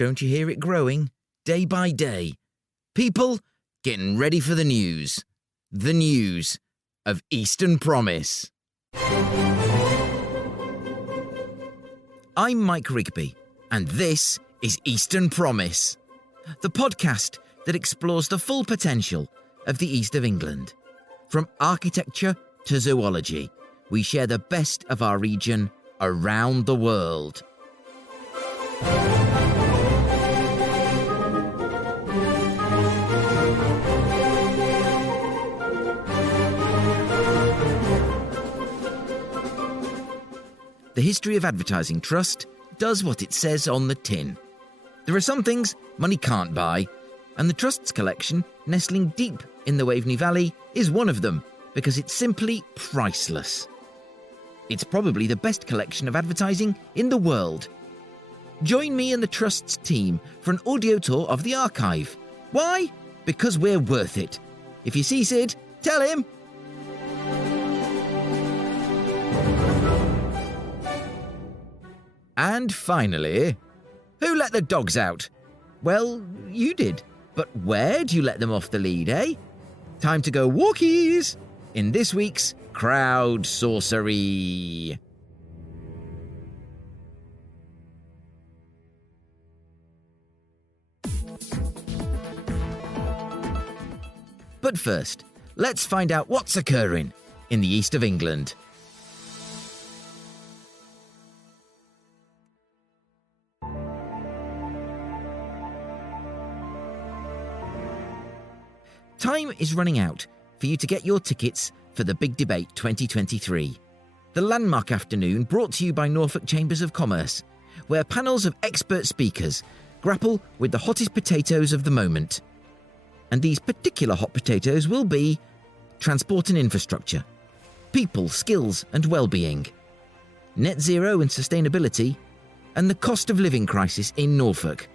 Don't you hear it growing? Day by day. People getting ready for the news. The news of Eastern Promise. I'm Mike Rigby, and this is Eastern Promise, the podcast that explores the full potential of the East of England. From architecture to zoology, we share the best of our region around the world. The History of Advertising Trust does what it says on the tin. There are some things money can't buy, and the Trust's collection, nestling deep in the Waveney Valley, is one of them, because it's simply priceless. It's probably the best collection of advertising in the world. Join me and the Trust's team for an audio tour of the archive. Why? Because we're worth it. If you see Sid, tell him. And finally, who let the dogs out? Well, you did. But where do you let them off the lead, eh? Time to go walkies in this week's CROWDSOURCERY. But first, let's find out what's occurring in the East of England. Time is running out for you to get your tickets for the Big Debate 2023. The landmark afternoon brought to you by Norfolk Chambers of Commerce, where panels of expert speakers grapple with the hottest potatoes of the moment. And these particular hot potatoes will be transport and infrastructure, people, skills and well-being, net zero and sustainability, and the cost of living crisis in Norfolk.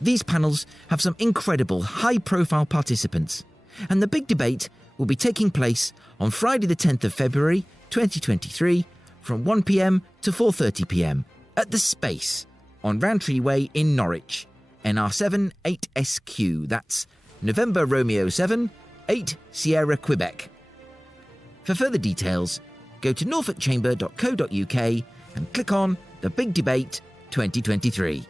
These panels have some incredible high-profile participants, and the big debate will be taking place on Friday the 10th of February 2023 from 1 p.m. to 4:30 p.m. at The Space on Rowntree Way in Norwich, NR7 8SQ, that's November Romeo 7, 8 Sierra Quebec. For further details, go to norfolkchamber.co.uk and click on The Big Debate 2023.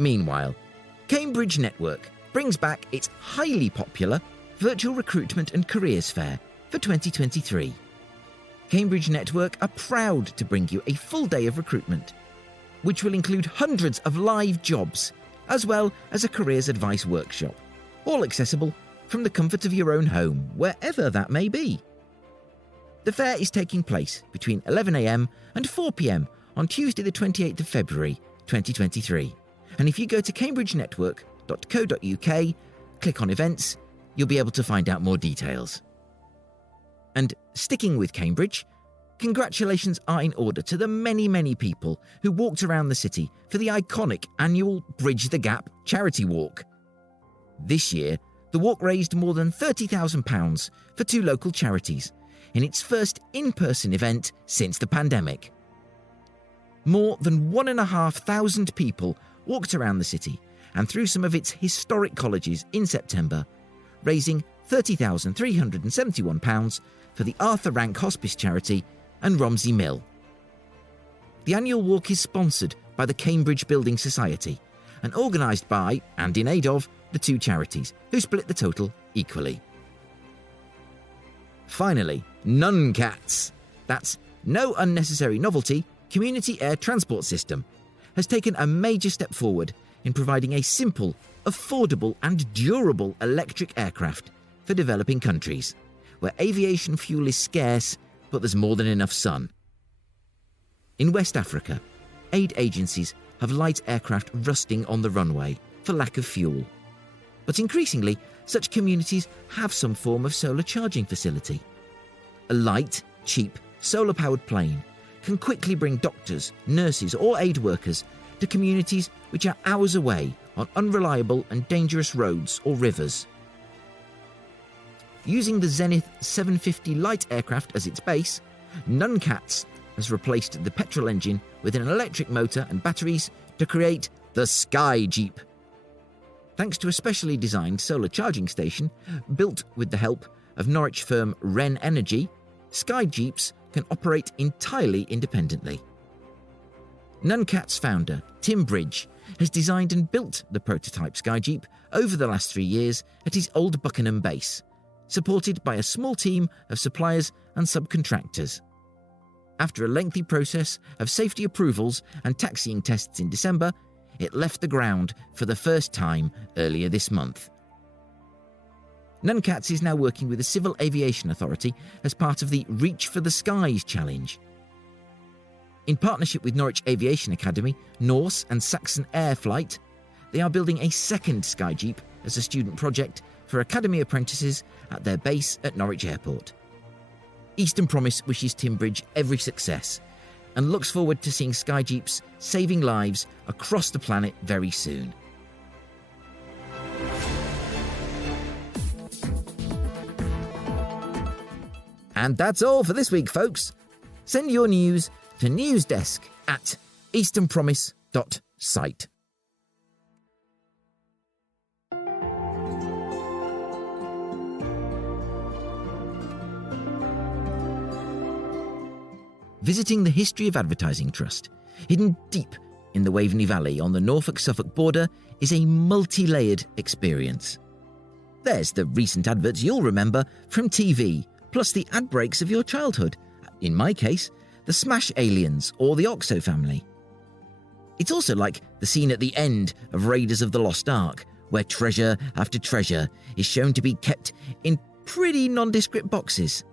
Meanwhile, Cambridge Network brings back its highly popular Virtual Recruitment and Careers Fair for 2023. Cambridge Network are proud to bring you a full day of recruitment, which will include hundreds of live jobs, as well as a careers advice workshop, all accessible from the comfort of your own home, wherever that may be. The fair is taking place between 11 a.m. and 4 p.m. on Tuesday the 28th of February 2023. And if you go to cambridgenetwork.co.uk, click on events, you'll be able to find out more details. And sticking with Cambridge, congratulations are in order to the many, many people who walked around the city for the iconic annual Bridge the Gap charity walk. This year, the walk raised more than £30,000 for two local charities in its first in-person event since the pandemic. More than 1,500 people walked around the city and through some of its historic colleges in September, raising £30,371 for the Arthur Rank Hospice Charity and Romsey Mill. The annual walk is sponsored by the Cambridge Building Society and organised by and in aid of the two charities, who split the total equally. Finally, Nuncats, that's No Unnecessary Novelty Community Air Transport System, has taken a major step forward in providing a simple, affordable and durable electric aircraft for developing countries, where aviation fuel is scarce but there's more than enough sun. In West Africa, aid agencies have light aircraft rusting on the runway for lack of fuel. But increasingly, such communities have some form of solar charging facility. A light, cheap, solar-powered plane can quickly bring doctors, nurses or aid workers to communities which are hours away on unreliable and dangerous roads or rivers. Using the Zenith 750 light aircraft as its base, Nuncats has replaced the petrol engine with an electric motor and batteries to create the Sky Jeep. Thanks to a specially designed solar charging station built with the help of Norwich firm Wren Energy, Sky Jeeps can operate entirely independently. Nuncat's founder, Tim Bridge, has designed and built the prototype Sky Jeep over the last 3 years at his old Buckingham base, supported by a small team of suppliers and subcontractors. After a lengthy process of safety approvals and taxiing tests in December, it left the ground for the first time earlier this month. Nuncats is now working with the Civil Aviation Authority as part of the Reach for the Skies challenge. In partnership with Norwich Aviation Academy, Norse and Saxon Air Flight, they are building a second Sky Jeep as a student project for Academy apprentices at their base at Norwich Airport. Eastern Promise wishes Tim Bridge every success and looks forward to seeing Sky Jeeps saving lives across the planet very soon. And that's all for this week, folks. Send your news to newsdesk@easternpromise.site. Visiting the History of Advertising Trust, hidden deep in the Waveney Valley on the Norfolk-Suffolk border, is a multi-layered experience. There's the recent adverts you'll remember from TV, plus the ad breaks of your childhood. In my case, the Smash Aliens or the Oxo family. It's also like the scene at the end of Raiders of the Lost Ark, where treasure after treasure is shown to be kept in pretty nondescript boxes.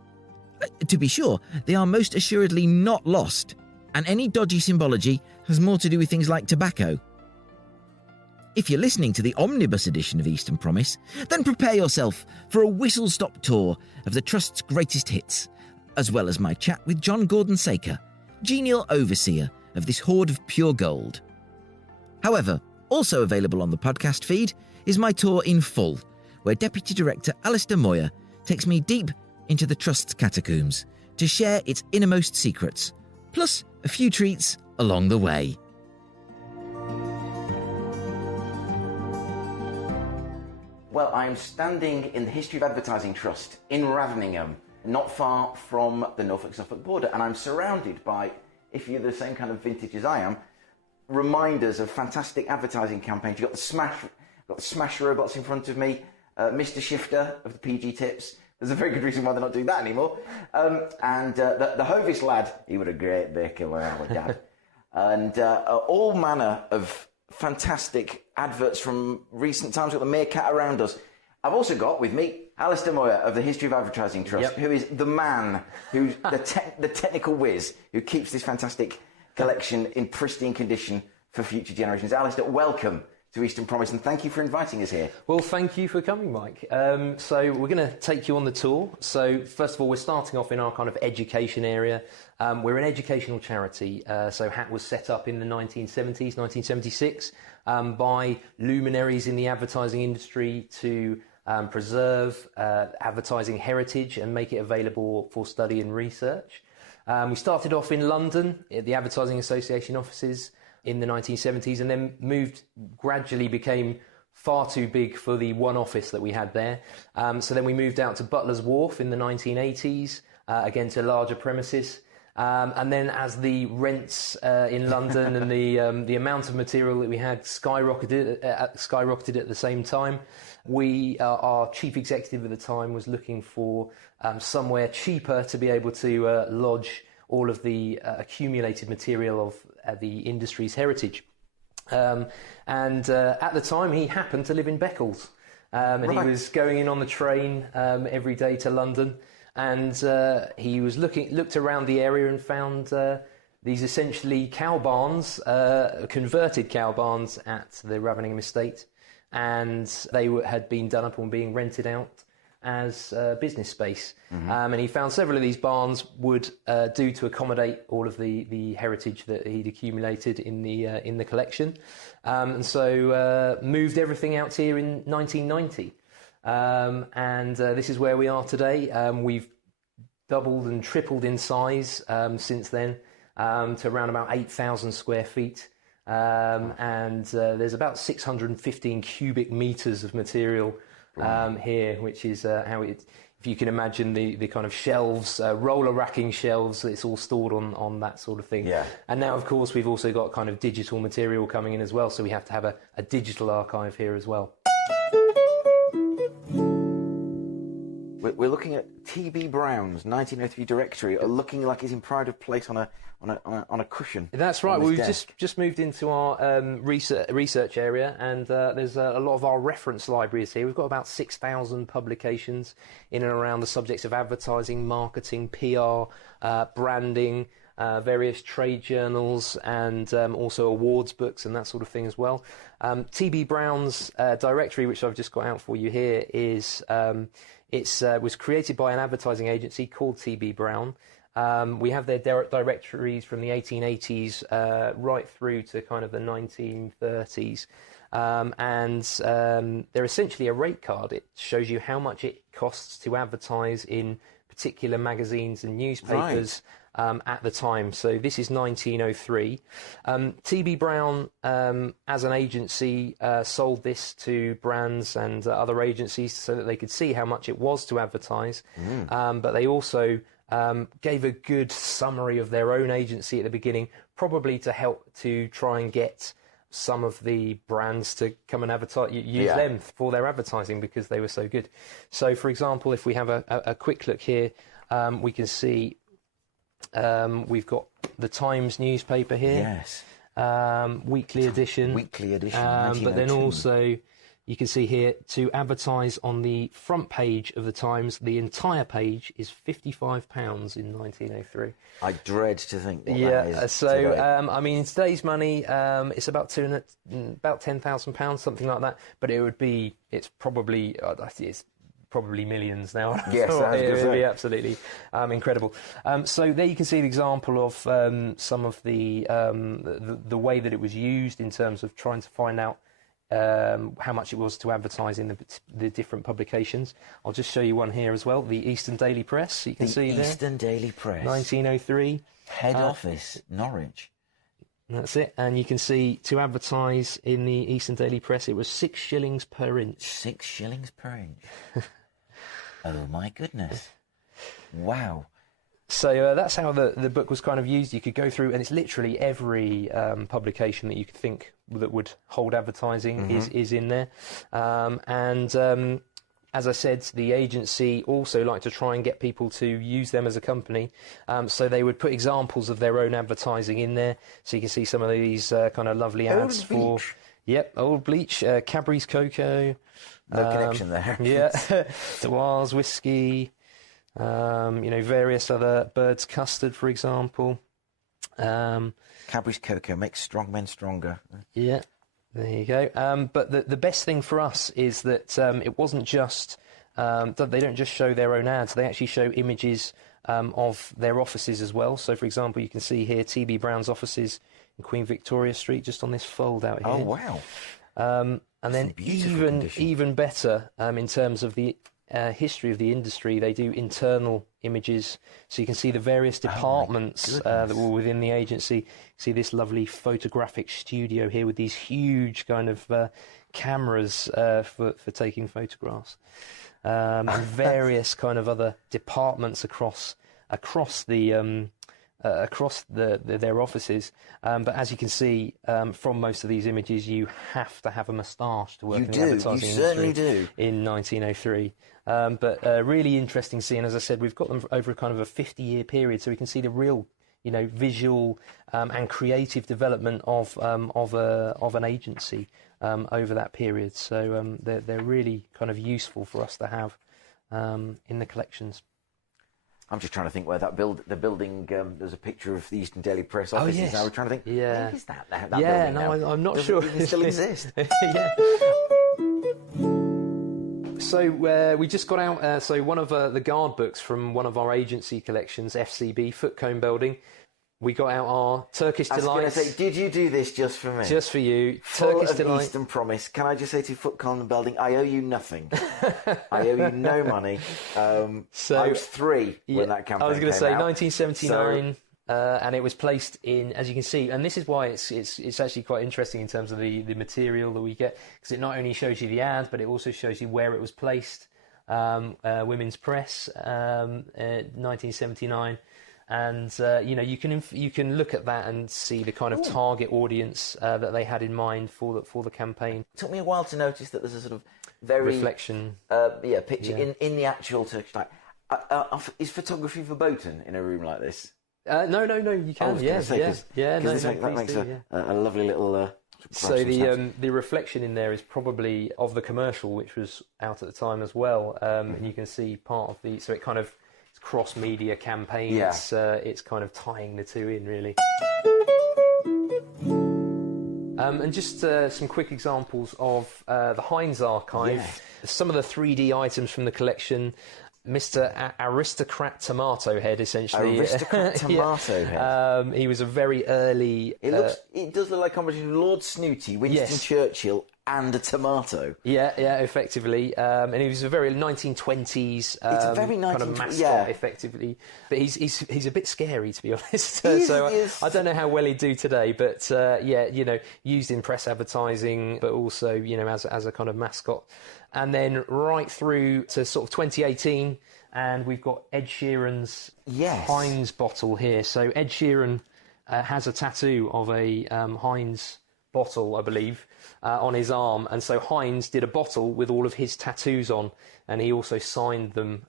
To be sure, they are most assuredly not lost, and any dodgy symbology has more to do with things like tobacco. If you're listening to the Omnibus edition of Eastern Promise, then prepare yourself for a whistle-stop tour of the Trust's greatest hits, as well as my chat with John Gordon-Saker, genial overseer of this hoard of pure gold. However, also available on the podcast feed is my tour in full, where Deputy Director Alistair Moir takes me deep into the Trust's catacombs to share its innermost secrets, plus a few treats along the way. Well, I'm standing in the History of Advertising Trust in Raveningham, not far from the Norfolk-Suffolk border, and I'm surrounded by, if you're the same kind of vintage as I am, reminders of fantastic advertising campaigns. You've got the Smash robots in front of me, Mr Shifter of the PG Tips. There's a very good reason why they're not doing that anymore. And the Hovis lad, he was a great baker when I was dad. And all manner of fantastic adverts from recent times. We've got the Meerkat around us. I've also got with me Alistair Moir of the History of Advertising Trust, who is the man, who's the technical whiz, who keeps this fantastic collection in pristine condition for future generations. Alistair, welcome to Eastern Promise, and thank you for inviting us here. Well, thank you for coming, Mike. So we're going to take you on the tour. So first of all, we're starting off in our kind of education area. We're an educational charity. So HAT was set up in the 1970s, 1976, by luminaries in the advertising industry to preserve advertising heritage and make it available for study and research. We started off in London at the Advertising Association offices in the 1970s, and then gradually became far too big for the one office that we had there. So then we moved out to Butler's Wharf in the 1980s, again to larger premises. And then as the rents in London and the amount of material that we had skyrocketed at the same time, our chief executive at the time was looking for somewhere cheaper to be able to lodge all of the accumulated material of the industry's heritage. And at the time, he happened to live in Beccles. And right. He was going in on the train every day to London. And he was looked around the area and found these essentially cow barns, converted cow barns at the Raveningham estate. And they had been done up and being rented out as business space. Mm-hmm. And he found several of these barns would do to accommodate all of the heritage that he'd accumulated in the collection. And so moved everything out here in 1990. And this is where we are today. We've doubled and tripled in size since then. to around about 8,000 square feet. And there's about 615 cubic meters of material here, which is how it, if you can imagine the kind of shelves, roller racking shelves, it's all stored on that sort of thing. Yeah. And now, of course, we've also got kind of digital material coming in as well, so we have to have a digital archive here as well. We're looking at T.B. Brown's 1903 directory, looking like it's in pride of place on a cushion. That's right. We've just moved into our research area, and there's a lot of our reference libraries here. We've got about 6,000 publications in and around the subjects of advertising, marketing, PR, branding, various trade journals, and also awards books and that sort of thing as well. T.B. Brown's directory, which I've just got out for you here, is was created by an advertising agency called T.B. Brown. We have their directories from the 1880s right through to kind of the 1930s. And they're essentially a rate card. It shows you how much it costs to advertise in particular magazines and newspapers at the time. So this is 1903. T.B. Brown, as an agency, sold this to brands and other agencies so that they could see how much it was to advertise. But they also gave a good summary of their own agency at the beginning, probably to help to try and get some of the brands to come and advertise, use them for their advertising because they were so good. So, for example, if we have a quick look here, we can see we've got the Times newspaper here. Yes. Weekly edition. Weekly edition. But then also, you can see here, to advertise on the front page of the Times, the entire page is £55 in 1903. I dread to think what that is. So today. I mean, in today's money, it's about £10,000, something like that. But it's probably millions now. Yes, it would be absolutely incredible. So there you can see an example of some of the way that it was used in terms of trying to find out how much it was to advertise in the different publications. I'll just show you one here as well. The Eastern Daily Press. You can see there. Eastern Daily Press. 1903. Head office, Norwich. That's it. And you can see to advertise in the Eastern Daily Press, it was 6 shillings per inch. 6 shillings per inch. Oh my goodness! Wow. So that's how the book was kind of used. You could go through, and it's literally every publication that you could think that would hold advertising is in there. As I said, the agency also liked to try and get people to use them as a company. So they would put examples of their own advertising in there. So you can see some of these kind of lovely ads for... Yep, Old Bleach, Cadbury's Cocoa. No connection there. Yeah, Dewars Whiskey, various other Bird's Custard, for example. Cadbury's Cocoa makes strong men stronger. Yeah, there you go. But the best thing for us is that it wasn't just... they don't just show their own ads, they actually show images of their offices as well. So, for example, you can see here T.B. Brown's offices in Queen Victoria Street, just on this fold out here. Oh, wow. And then even better, in terms of the history of the industry, they do internal images. So you can see the various departments that were within the agency. See this lovely photographic studio here with these huge kind of cameras for taking photographs. And various kind of other departments across their offices, but as you can see from most of these images, you have to have a moustache to work in the advertising industry. You certainly do. In 1903, but really interesting scene. As I said, we've got them over kind of a 50-year period, so we can see the real, visual and creative development of an agency over that period. So they're really kind of useful for us to have in the collections. I'm just trying to think where the building. There's a picture of the Eastern Daily Press offices. Yes. I was trying to think. Yeah. Where is that building now? I'm not Does sure. Does it still exist? Yeah. So we just got out. So one of the guard books from one of our agency collections, FCB Footcombe Building. We got out our Turkish Delights. I was going to say, did you do this just for me? Just for you. Full Turkish of Delights. Eastern Promise. Can I just say to Footcombe Building, I owe you nothing. I owe you no money. I was 3 when that campaign came out. I was going to say 1979. and it was placed in, as you can see, and this is why it's actually quite interesting in terms of the material that we get, because it not only shows you the ad, but it also shows you where it was placed. Women's Press, 1979, and you can look at that and see the kind of target audience that they had in mind for the campaign. It took me a while to notice that there's a sort of very reflection, picture in the actual Turkish light. Is photography verboten in a room like this? No, you can. That makes a lovely little. So the reflection in there is probably of the commercial, which was out at the time as well, and you can see part of the. So it kind of it's cross-media campaign. Yeah. It's kind of tying the two in, really. And just some quick examples of the Heinz archive. Yeah. Some of the 3D items from the collection. Mr. Aristocrat Tomato Head, essentially. Aristocrat Tomato Head. He was a very early. It does look like a combination of Lord Snooty, Winston Churchill, and a tomato. Yeah, effectively. And he was a very 1920s. It's a very kind of mascot, effectively. But he's a bit scary, to be honest. I don't know how well he'd do today, but used in press advertising, but also as a kind of mascot. And then right through to sort of 2018, and we've got Ed Sheeran's Heinz bottle here. So Ed Sheeran has a tattoo of a Heinz bottle, I believe, on his arm. And so Heinz did a bottle with all of his tattoos on, and he also signed them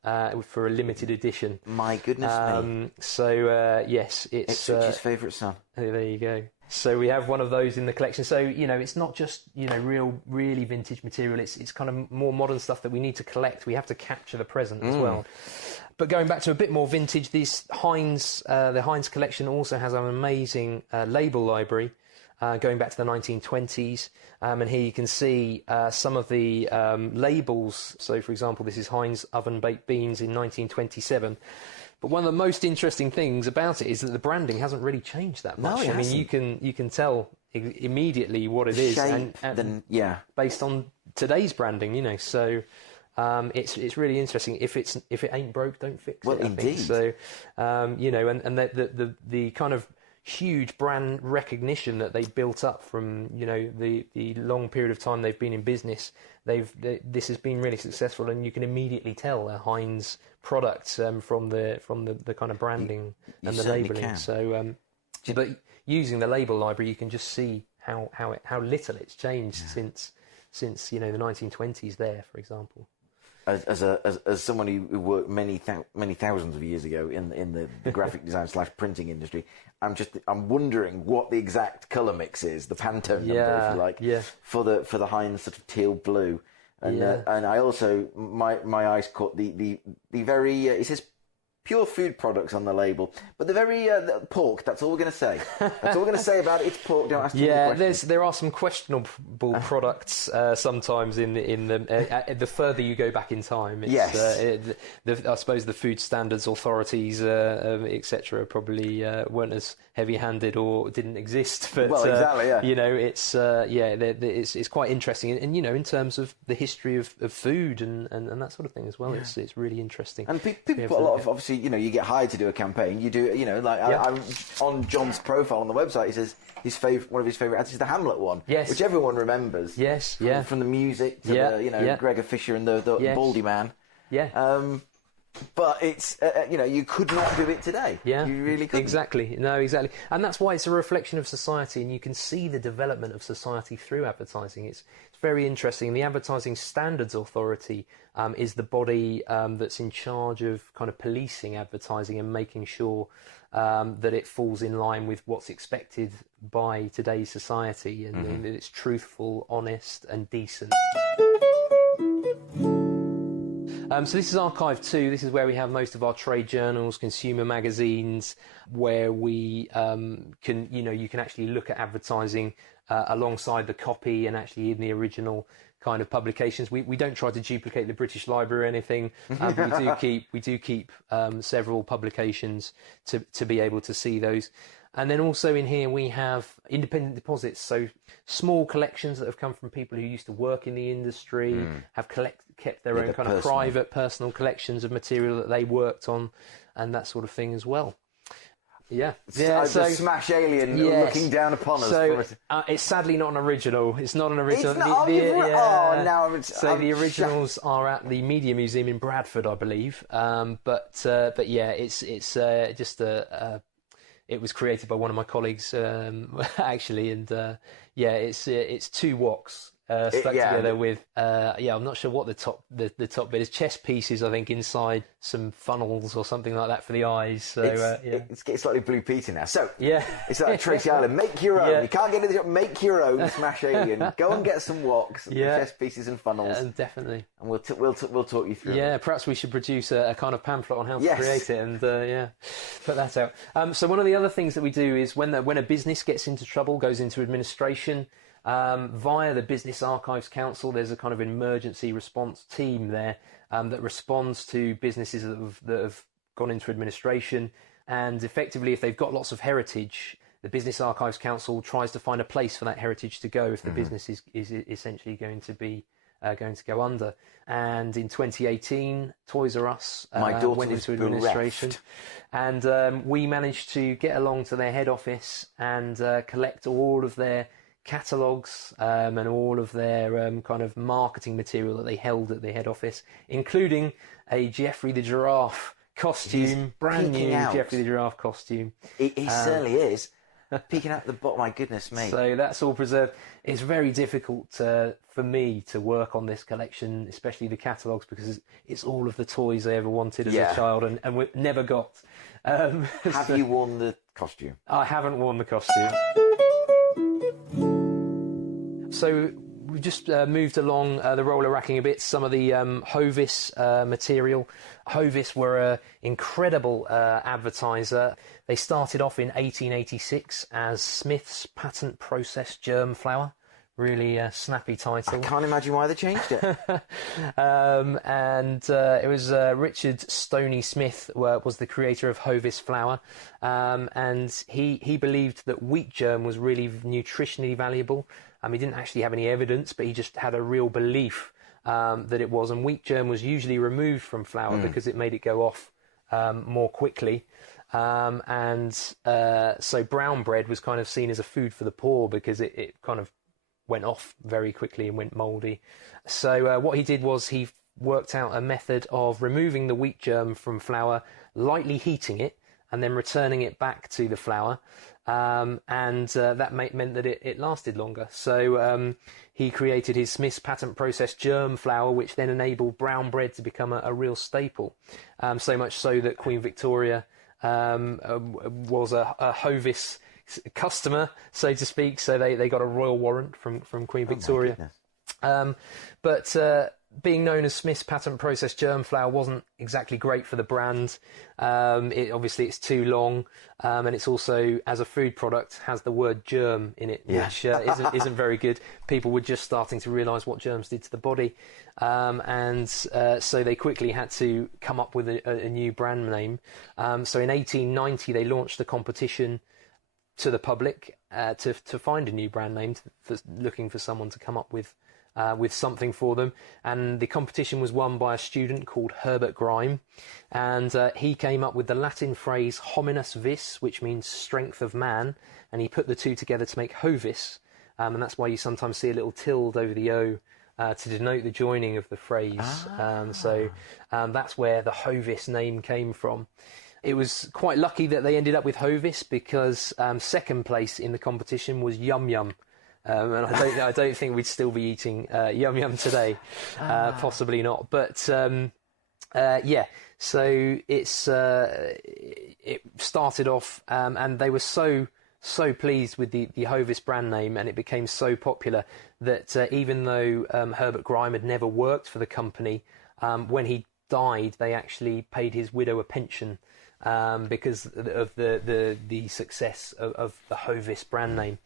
for a limited edition. My goodness me. So, yes, it's his favourite son. There you go. So we have one of those in the collection. So, it's not just, really vintage material. It's kind of more modern stuff that we need to collect. We have to capture the present as well. But going back to a bit more vintage, the Heinz collection also has an amazing label library going back to the 1920s. And here you can see some of the labels. So, for example, this is Heinz oven-baked beans in 1927. But one of the most interesting things about it is that the branding hasn't really changed that much. No, I mean, you can tell immediately what it is, and based on today's branding, So it's really interesting. If it ain't broke, don't fix it. Well, indeed. So and the kind of huge brand recognition that they built up from the long period of time they've been in business. This has been really successful, and you can immediately tell a Heinz product from the kind of branding and the labelling. Can. So, but using the label library, you can just see how little it's changed since the 1920s. There, for example. As someone who worked many thousands of years ago in the graphic design / printing industry, I'm wondering what the exact colour mix is, the Pantone number, if you like, for the Heinz sort of teal blue, and I also my eyes caught the very it says pure food products on the label, but the very pork. That's all we're going to say. That's all we're going to say about it. It's pork. Don't ask too many questions. There are some questionable products sometimes in the further you go back in time. I suppose the food standards authorities, etc., probably weren't as heavy-handed or didn't exist. But exactly. it's quite interesting, and in terms of the history of food and that sort of thing as well. Yeah. It's really interesting. And people put a lot of, obviously, you get hired to do a campaign. You do, I'm on John's profile on the website. He says one of his favourite ads is the Hamlet one, which everyone remembers. Yes, from the music to the Gregor Fisher and the Baldy Man. Yeah. But it's you could not do it today. Yeah, you really couldn't. Exactly. No, exactly, and that's why it's a reflection of society, and you can see the development of society through advertising. It's very interesting. The Advertising Standards Authority is the body that's in charge of kind of policing advertising and making sure that it falls in line with what's expected by today's society, and that it's truthful, honest, and decent. So this is Archive 2. This is where we have most of our trade journals, consumer magazines, where we you can actually look at advertising alongside the copy and actually in the original kind of publications. We don't try to duplicate the British Library or anything, but we do keep several publications to be able to see those. And then also in here we have independent deposits, so small collections that have come from people who used to work in the industry, have kept their own kind of private, personal collections of material that they worked on, and that sort of thing as well. Yeah. The Smash Alien looking down upon us. So it's sadly not an original. It's not an original. It's not, the originals are at the Media Museum in Bradford, I believe. But yeah, it's just it was created by one of my colleagues, actually, and it's two woks stuck together with I'm not sure what the top bit is. Chess pieces, I think, inside some funnels or something like that for the eyes. So it's getting slightly Blue Peter now. So it's like Tracy Island. Make your own. You can't get in the shop. Make your own Smash Alien. Go and get some woks, chess pieces and funnels. Definitely. And we'll talk you through. Yeah, perhaps we should produce a kind of pamphlet on how to create it and put that out. So one of the other things that we do is when a business gets into trouble, goes into administration. Via the Business Archives Council, there's a kind of emergency response team there that responds to businesses that have gone into administration. And effectively, if they've got lots of heritage, the Business Archives Council tries to find a place for that heritage to go if the business is essentially going to go under. And in 2018, Toys R Us went into administration, and we managed to get along to their head office and collect all of their catalogues and all of their kind of marketing material that they held at the head office, including a Geoffrey the Giraffe costume, brand new Geoffrey the Giraffe costume. He certainly is. Peeking out the bottom, my goodness me. So that's all preserved. It's very difficult for me to work on this collection, especially the catalogues, because it's all of the toys I ever wanted as a child and we never got. Have you worn the costume? I haven't worn the costume. So we just moved along the roller racking a bit. Some of the Hovis material. Hovis were an incredible advertiser. They started off in 1886 as Smith's Patent Process Germ Flour. Really snappy title. I can't imagine why they changed it. And it was Richard Stoney Smith was the creator of Hovis flour, and he believed that wheat germ was really nutritionally valuable. He didn't actually have any evidence, but he just had a real belief that it was. And wheat germ was usually removed from flour because it made it go off more quickly. So brown bread was kind of seen as a food for the poor because it kind of went off very quickly and went mouldy. So what he did was he worked out a method of removing the wheat germ from flour, lightly heating it, and then returning it back to the flour. That meant that it lasted longer. So he created his Smith's Patent Process Germ Flour, which then enabled brown bread to become a real staple. So much so that Queen Victoria was a Hovis customer, so to speak. So they got a royal warrant from Queen Victoria. But being known as Smith's Patent Process Germ Flour wasn't exactly great for the brand. Obviously it's too long, and it's also, as a food product, has the word germ in it, which isn't very good. People were just starting to realise what germs did to the body, so they quickly had to come up with a new brand name. So in 1890 they launched a competition to the public to find a new brand name, looking for someone to come up with something for them, and the competition was won by a student called Herbert Grime, and he came up with the Latin phrase hominus vis, which means strength of man, and he put the two together to make Hovis, and that's why you sometimes see a little tilde over the O to denote the joining of the phrase. So that's where the Hovis name came from. It was quite lucky that they ended up with Hovis, because second place in the competition was Yum Yum. And I don't think we'd still be eating Yum Yum today. Possibly not. But so it started off, and they were so pleased with the Hovis brand name, and it became so popular that even though Herbert Grime had never worked for the company, when he died, they actually paid his widow a pension. Because of the success of the Hovis brand name.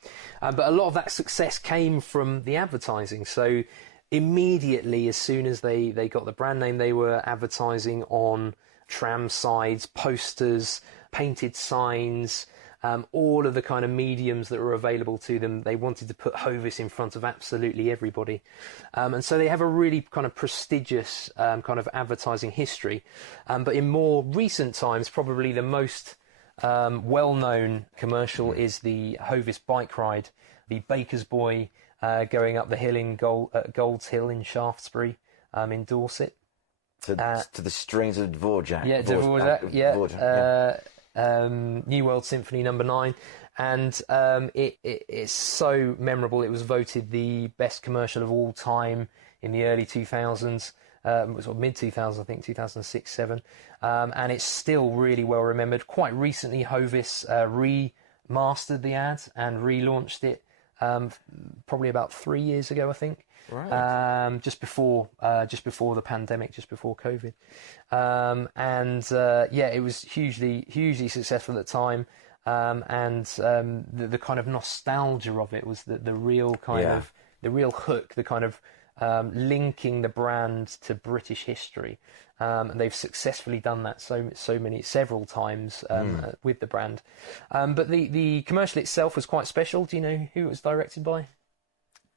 But a lot of that success came from the advertising. So immediately, as soon as they got the brand name, they were advertising on tram sides, posters, painted signs, all of the kind of mediums that were available to them. They wanted to put Hovis in front of absolutely everybody. And so they have a really kind of prestigious kind of advertising history. But in more recent times, probably the most well-known commercial is the Hovis bike ride, the baker's boy going up the hill in Gold's Hill in Shaftesbury, in Dorset. To the strings of Dvorak. Yeah, Dvorak. New World Symphony No. 9. And it's so memorable. It was voted the best commercial of all time in the early 2000s. Sort of mid-2000s, I think, 2006, 7. And it's still really well remembered. Quite recently, Hovis remastered the ad and relaunched it, probably about 3 years ago, I think. Right. Just before the pandemic, just before COVID. It was hugely successful at the time. The kind of nostalgia of it was the real kind of, the real hook, the kind of linking the brand to British history. And they've successfully done that several times with the brand. But the commercial itself was quite special. Do you know who it was directed by?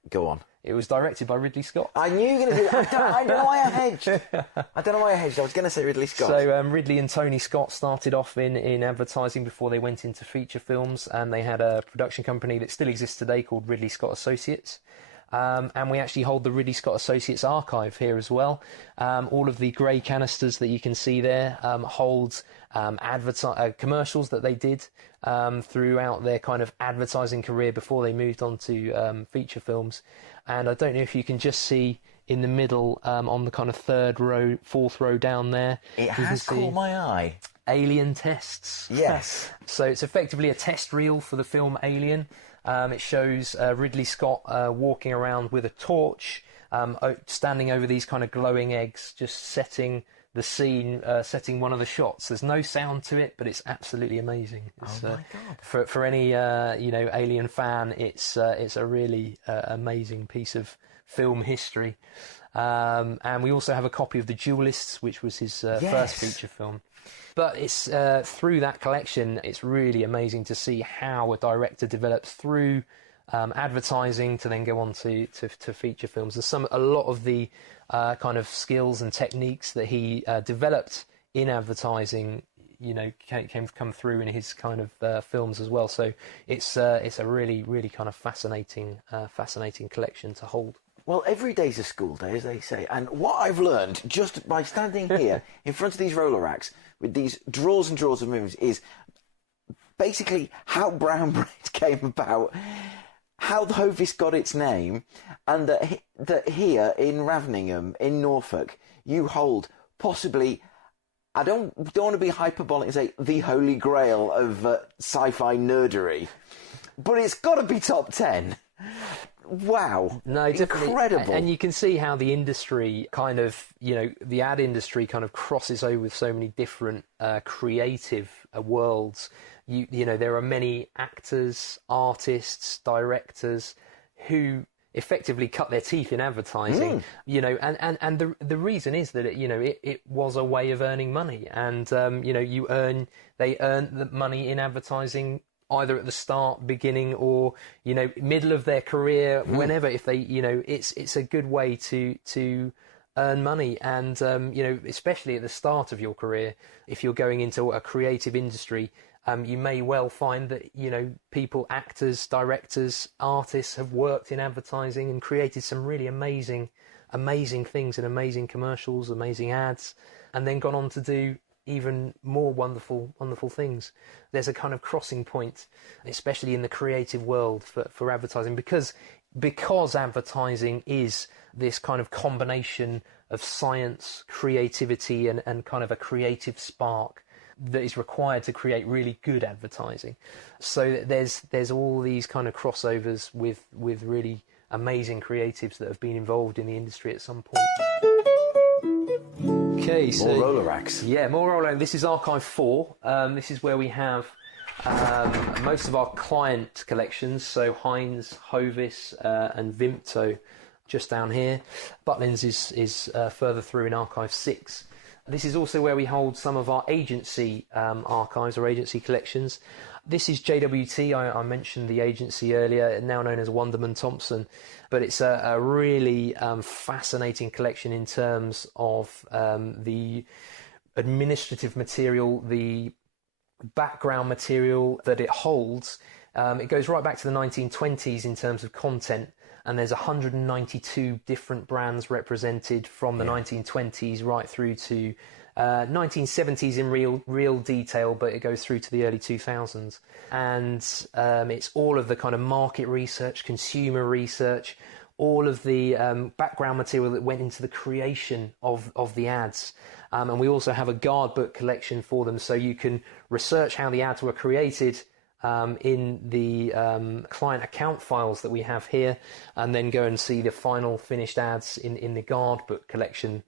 Go on. It was directed by Ridley Scott. I knew you were going to do that. I don't know why I hedged. I was going to say Ridley Scott. So Ridley and Tony Scott started off in advertising before they went into feature films, and they had a production company that still exists today called Ridley Scott Associates. And we actually hold the Ridley Scott Associates archive here as well. All of the grey canisters that you can see there hold commercials that they did throughout their kind of advertising career before they moved on to feature films. And I don't know if you can just see in the middle on the kind of fourth row down there. It has caught my eye. Alien tests. Yes. So it's effectively a test reel for the film Alien. It shows Ridley Scott walking around with a torch, standing over these kind of glowing eggs, just setting the scene, setting one of the shots. There's no sound to it, but it's absolutely amazing. It's, oh my God! For any Alien fan, it's a really amazing piece of film history. And we also have a copy of The Duelists, which was his first feature film. But it's through that collection, it's really amazing to see how a director develops through advertising to then go on to feature films. There's a lot of the kind of skills and techniques that he developed in advertising, come through in his kind of films as well. So it's a really kind of fascinating collection to hold. Well, every day's a school day, as they say. And what I've learned just by standing here in front of these roller racks with these drawers and drawers of movies is basically how brown bread came about, how the Hovis got its name, and that here in Raveningham, in Norfolk, you hold possibly, I don't want to be hyperbolic and say the holy grail of sci-fi nerdery, but it's got to be top 10. Wow. No, definitely. Incredible. And you can see how the industry kind of, the ad industry kind of crosses over with so many different creative worlds. There are many actors, artists, directors who effectively cut their teeth in advertising, and the reason is that it was a way of earning money, and they earn the money in advertising either at the start, beginning, or middle of their career, whenever. If they, it's a good way to earn money, and especially at the start of your career, if you're going into a creative industry, you may well find that people, actors, directors, artists have worked in advertising and created some really amazing things and amazing commercials, amazing ads, and then gone on to do even more wonderful things. There's a kind of crossing point, especially in the creative world for advertising, because advertising is this kind of combination of science, creativity, and kind of a creative spark that is required to create really good advertising. So there's all these kind of crossovers with really amazing creatives that have been involved in the industry at some point. Okay, so more roller racks. Yeah, more roller racks. This is Archive 4. This is where we have most of our client collections. So Heinz, Hovis, and Vimto, just down here. Butlins is further through in Archive 6. This is also where we hold some of our agency archives or agency collections. This is JWT. I mentioned the agency earlier, now known as Wunderman Thompson, but it's a really fascinating collection in terms of the administrative material, the background material that it holds, it goes right back to the 1920s in terms of content, and there's 192 different brands represented from the 1920s right through to 1970s in real detail, but it goes through to the early 2000s. And it's all of the kind of market research, consumer research, all of the background material that went into the creation of the ads. And we also have a guard book collection for them, so you can research how the ads were created in the client account files that we have here, and then go and see the final finished ads in the guard book collection,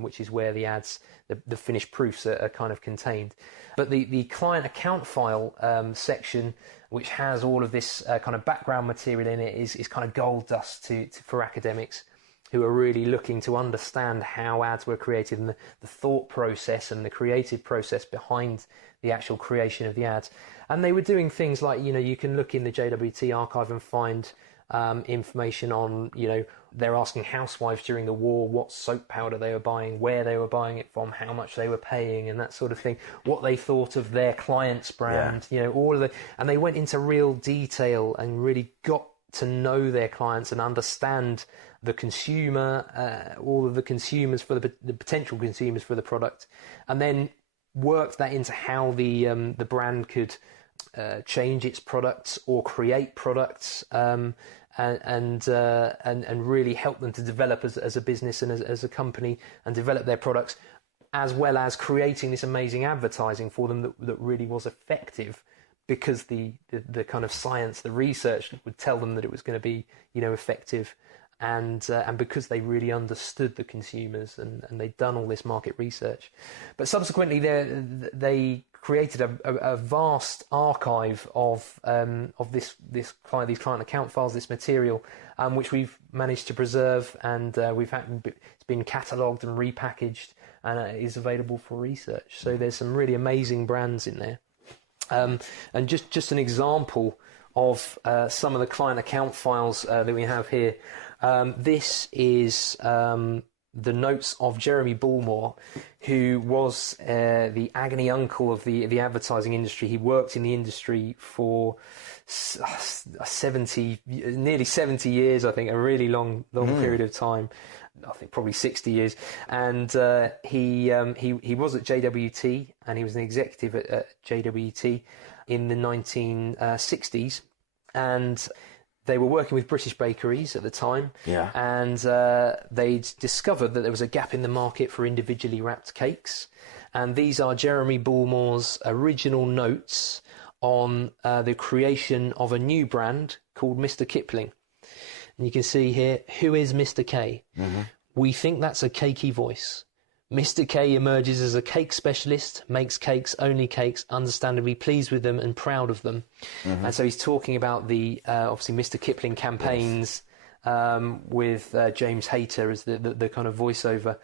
which is where the ads, the finished proofs are kind of contained. But the client account file section, which has all of this kind of background material in it, is kind of gold dust for academics who are really looking to understand how ads were created and the thought process and the creative process behind the actual creation of the ads. And they were doing things like, you can look in the JWT archive and find information on, they're asking housewives during the war what soap powder they were buying, where they were buying it from, how much they were paying, and that sort of thing, what they thought of their client's brand, all of and they went into real detail and really got to know their clients and understand the consumer, all of the consumers for the potential consumers for the product, and then worked that into how the brand could change its products or create products, and really help them to develop as a business and as a company and develop their products, as well as creating this amazing advertising for them that really was effective, because the kind of science, the research would tell them that it was going to be effective, and because they really understood the consumers and they'd done all this market research. But subsequently they created a vast archive of these client account files, this material, which we've managed to preserve, and it's been catalogued and repackaged, and it is available for research. So there's some really amazing brands in there. And just an example of some of the client account files that we have here. This is the notes of Jeremy Bullmore, who was the agony uncle of the advertising industry. He worked in the industry for nearly 70 years, I think, a really long period of time. I think probably 60 years. And he was at JWT, and he was an executive at JWT in the 1960s. And they were working with British bakeries at the time, and they'd discovered that there was a gap in the market for individually wrapped cakes. And these are Jeremy Bullmore's original notes on the creation of a new brand called Mr Kipling. And you can see here, who is Mr K? Mm-hmm. We think that's a cakey voice. Mr K emerges as a cake specialist, makes cakes, only cakes, understandably pleased with them and proud of them. Mm-hmm. And so he's talking about the, obviously, Mr Kipling campaigns, with James Hayter as the kind of voiceover.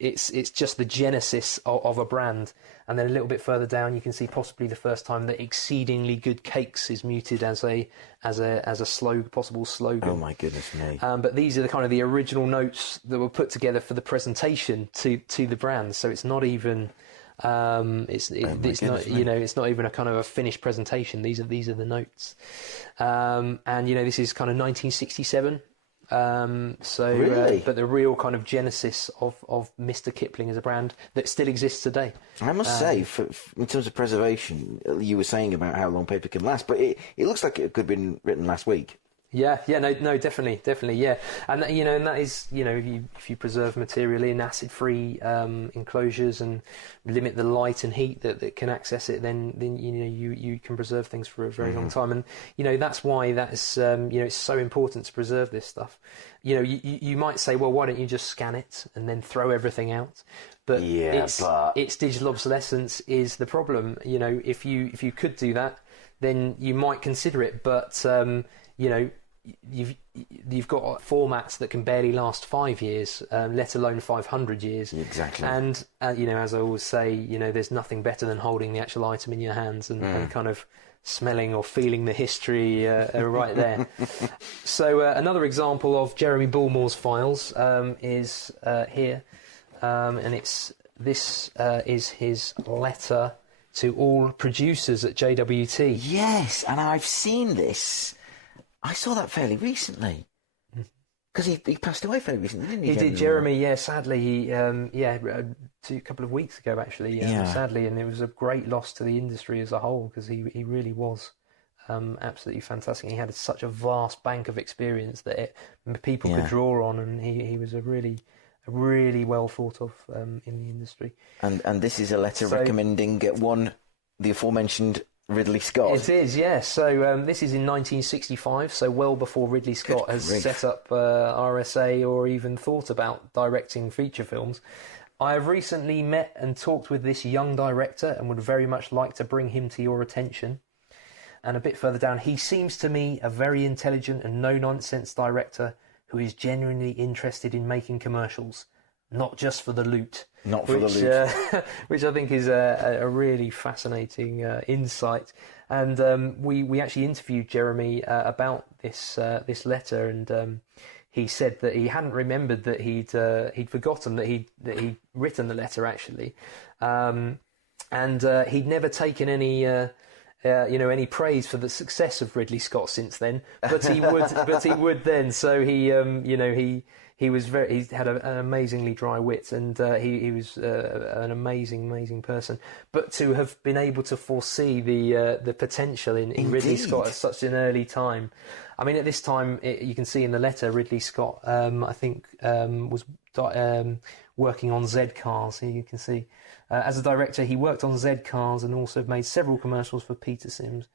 It's just the genesis of a brand. And then a little bit further down, you can see possibly the first time that exceedingly good cakes is muted as a possible slogan. Oh my goodness me! But these are the kind of the original notes that were put together for the presentation to the brand. So it's not even it's not it's not even a kind of a finished presentation. These are the notes, and this is kind of 1967. Really? But the real kind of genesis of Mr Kipling as a brand that still exists today. I must say, in terms of preservation, you were saying about how long paper can last, but it looks like it could have been written last week. No, definitely, yeah. And and that is, if you preserve material in acid-free enclosures and limit the light and heat that can access it, then you can preserve things for a very long time. And that's why it's so important to preserve this stuff. You might say, well, why don't you just scan it and then throw everything out? But its digital obsolescence is the problem. If you could do that, then you might consider it, but you've got formats that can barely last 5 years, let alone 500 years. Exactly. And as I always say, there's nothing better than holding the actual item in your hands and kind of smelling or feeling the history right there. So another example of Jeremy Bullmore's files is here, and it's this is his letter to all producers at JWT. Yes, and I've seen this. I saw that fairly recently. Because he passed away fairly recently, didn't he? He did, Jeremy. Yeah, sadly, he a couple of weeks ago actually. Sadly, and it was a great loss to the industry as a whole because he really was absolutely fantastic. He had such a vast bank of experience that people could draw on, and he was a really well thought of in the industry. And this is a letter recommending the aforementioned Ridley Scott. It is, yes. So this is in 1965, so well before Ridley Scott has set up RSA or even thought about directing feature films. I have recently met and talked with this young director and would very much like to bring him to your attention. And a bit further down, he seems to me a very intelligent and no-nonsense director who is genuinely interested in making commercials, not just for the loot. Not for the loot. Which I think is a really fascinating insight. And we actually interviewed Jeremy about this letter, and he said that he hadn't remembered that he'd forgotten that he'd written the letter actually, and he'd never taken any any praise for the success of Ridley Scott since then, but he would then. So he had an amazingly dry wit, and he was an amazing person. But to have been able to foresee the potential in Ridley Scott at such an early time. I mean, at this time, you can see in the letter, Ridley Scott, I think, was working on Z cars. Here you can see. As a director, he worked on Z cars and also made several commercials for Peter Sims.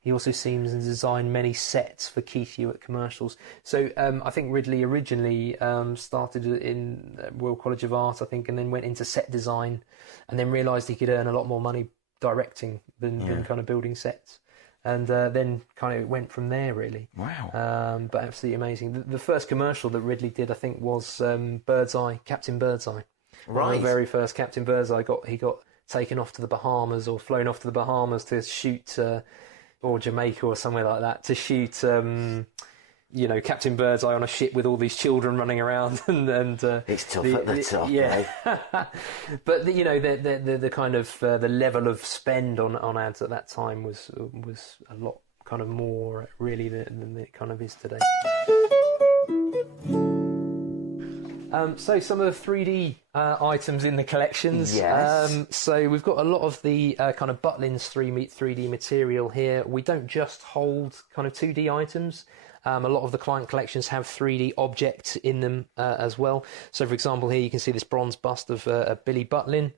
He also seems and designed many sets for Keith Hewitt commercials. So I think Ridley originally started in Royal College of Art, I think, and then went into set design, and then realised he could earn a lot more money directing than kind of building sets. And then kind of went from there, really. Wow. But absolutely amazing. The first commercial that Ridley did, I think, was Birdseye, Captain Birdseye. Right. The very first Captain Birdseye he got taken off to the Bahamas, or flown off to the Bahamas to shoot, or Jamaica or somewhere like that, to shoot, Captain Birdseye on a ship with all these children running around, and it's tough at the top, yeah. But the kind of the level of spend on ads at that time was a lot kind of more really than it kind of is today. So some of the 3D items in the collections. Yes. So we've got a lot of the kind of Butlins 3D material here. We don't just hold kind of 2D items. A lot of the client collections have 3D objects in them as well. So, for example, here you can see this bronze bust of Billy Butlin.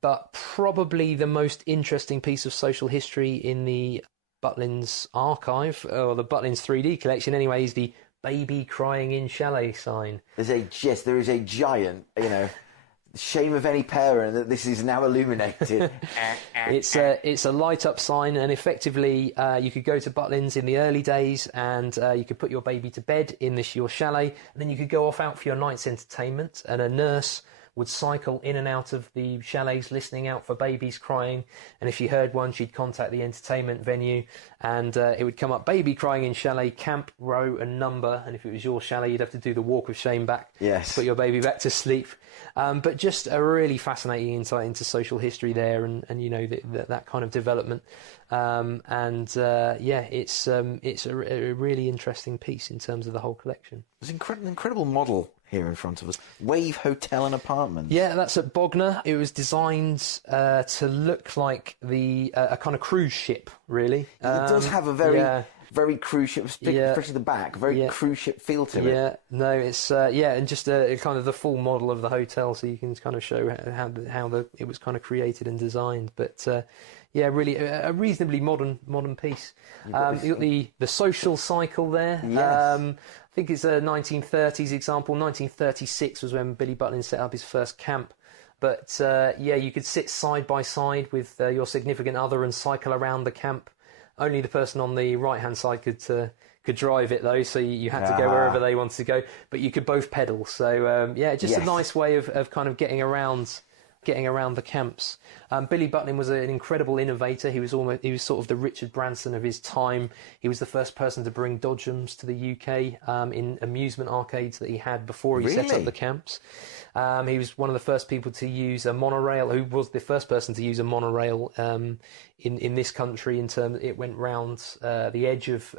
But probably the most interesting piece of social history in the Butlins archive, or the Butlins 3D collection anyway, is the baby crying in chalet sign. There is a giant, shame of any parent that this is now illuminated. It's a light up sign, and effectively you could go to Butlins in the early days, and you could put your baby to bed in your chalet, and then you could go out for your night's entertainment, and a nurse would cycle in and out of the chalets listening out for babies crying, and if she heard one, she'd contact the entertainment venue, and it would come up, baby crying in chalet, camp, row and number, and if it was your chalet, you'd have to do the walk of shame back to put your baby back to sleep. But just a really fascinating insight into social history there, and that kind of development. It's a really interesting piece in terms of the whole collection. There's an incredible model here in front of us. Wave Hotel and Apartments. Yeah, that's at Bognor. It was designed to look like a kind of cruise ship, really. It does have a very cruise ship, especially the back, very cruise ship feel to it. Yeah, no, it's and just kind of the full model of the hotel, so you can kind of show how it was kind of created and designed. But really a reasonably modern piece. You've got the social cycle there. Yes. I think it's a 1930s example. 1936 was when Billy Butlin set up his first camp. But you could sit side by side with your significant other and cycle around the camp. Only the person on the right-hand side could drive it, though, so you had to go wherever they wanted to go. But you could both pedal. So, a nice way of kind of getting around getting around the camps. Billy Butlin was an incredible innovator. He was sort of the Richard Branson of his time. He was the first person to bring dodgems to the UK in amusement arcades that he had before he set up the camps. He was one of the first people to use a monorail, who was the first person to use a monorail in this country. In terms, it went round the edge of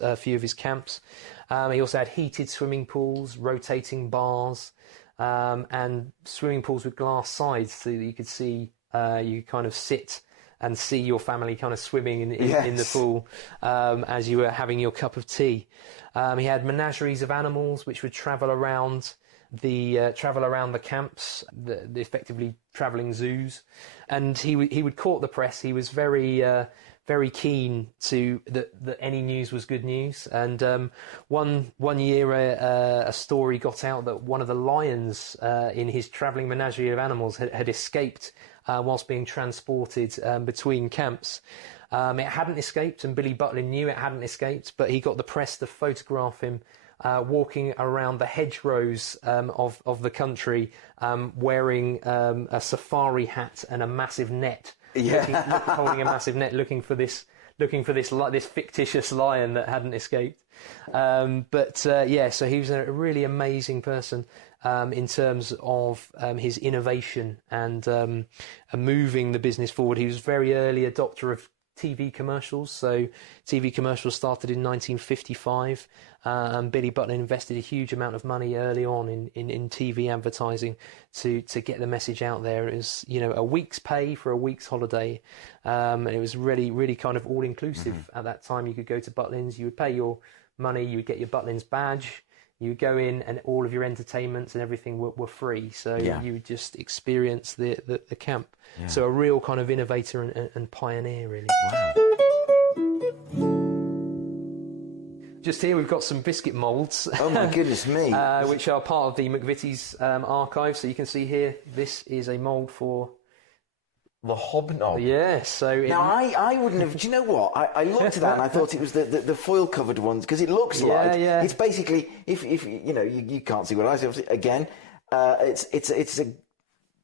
a few of his camps. He also had heated swimming pools, rotating bars, and swimming pools with glass sides, so that you could see, you kind of sit and see your family kind of swimming in the pool as you were having your cup of tea. He had menageries of animals which would travel around the camps, the effectively travelling zoos, and he would court the press. He was very keen to that any news was good news. And one year a story got out that one of the lions in his travelling menagerie of animals had escaped whilst being transported between camps. It hadn't escaped, and Billy Butlin knew it hadn't escaped, but he got the press to photograph him walking around the hedgerows of the country, wearing a safari hat and a massive net, holding a massive net, looking for this fictitious lion that hadn't escaped. So he was a really amazing person in terms of his innovation and moving the business forward. He was a very early adopter of TV commercials. So TV commercials started in 1955, and Billy Butlin invested a huge amount of money early on in TV advertising to get the message out there. It was, a week's pay for a week's holiday, and it was really, really kind of all-inclusive at that time. You could go to Butlins, you would pay your money, you would get your Butlins badge, you would go in, and all of your entertainments and everything were free. So you would just experience the camp. Yeah. So a real kind of innovator and pioneer, really. Wow. Just here we've got some biscuit moulds. Oh my goodness me. Which are part of the McVitie's archive. So you can see here, this is a mould for the hobnob. Yeah, so... Now, I wouldn't have... Do you know what? I looked at that and I thought it was the foil-covered ones, because it looks like... Yeah. It's basically... If you can't see what I see, again, it's a...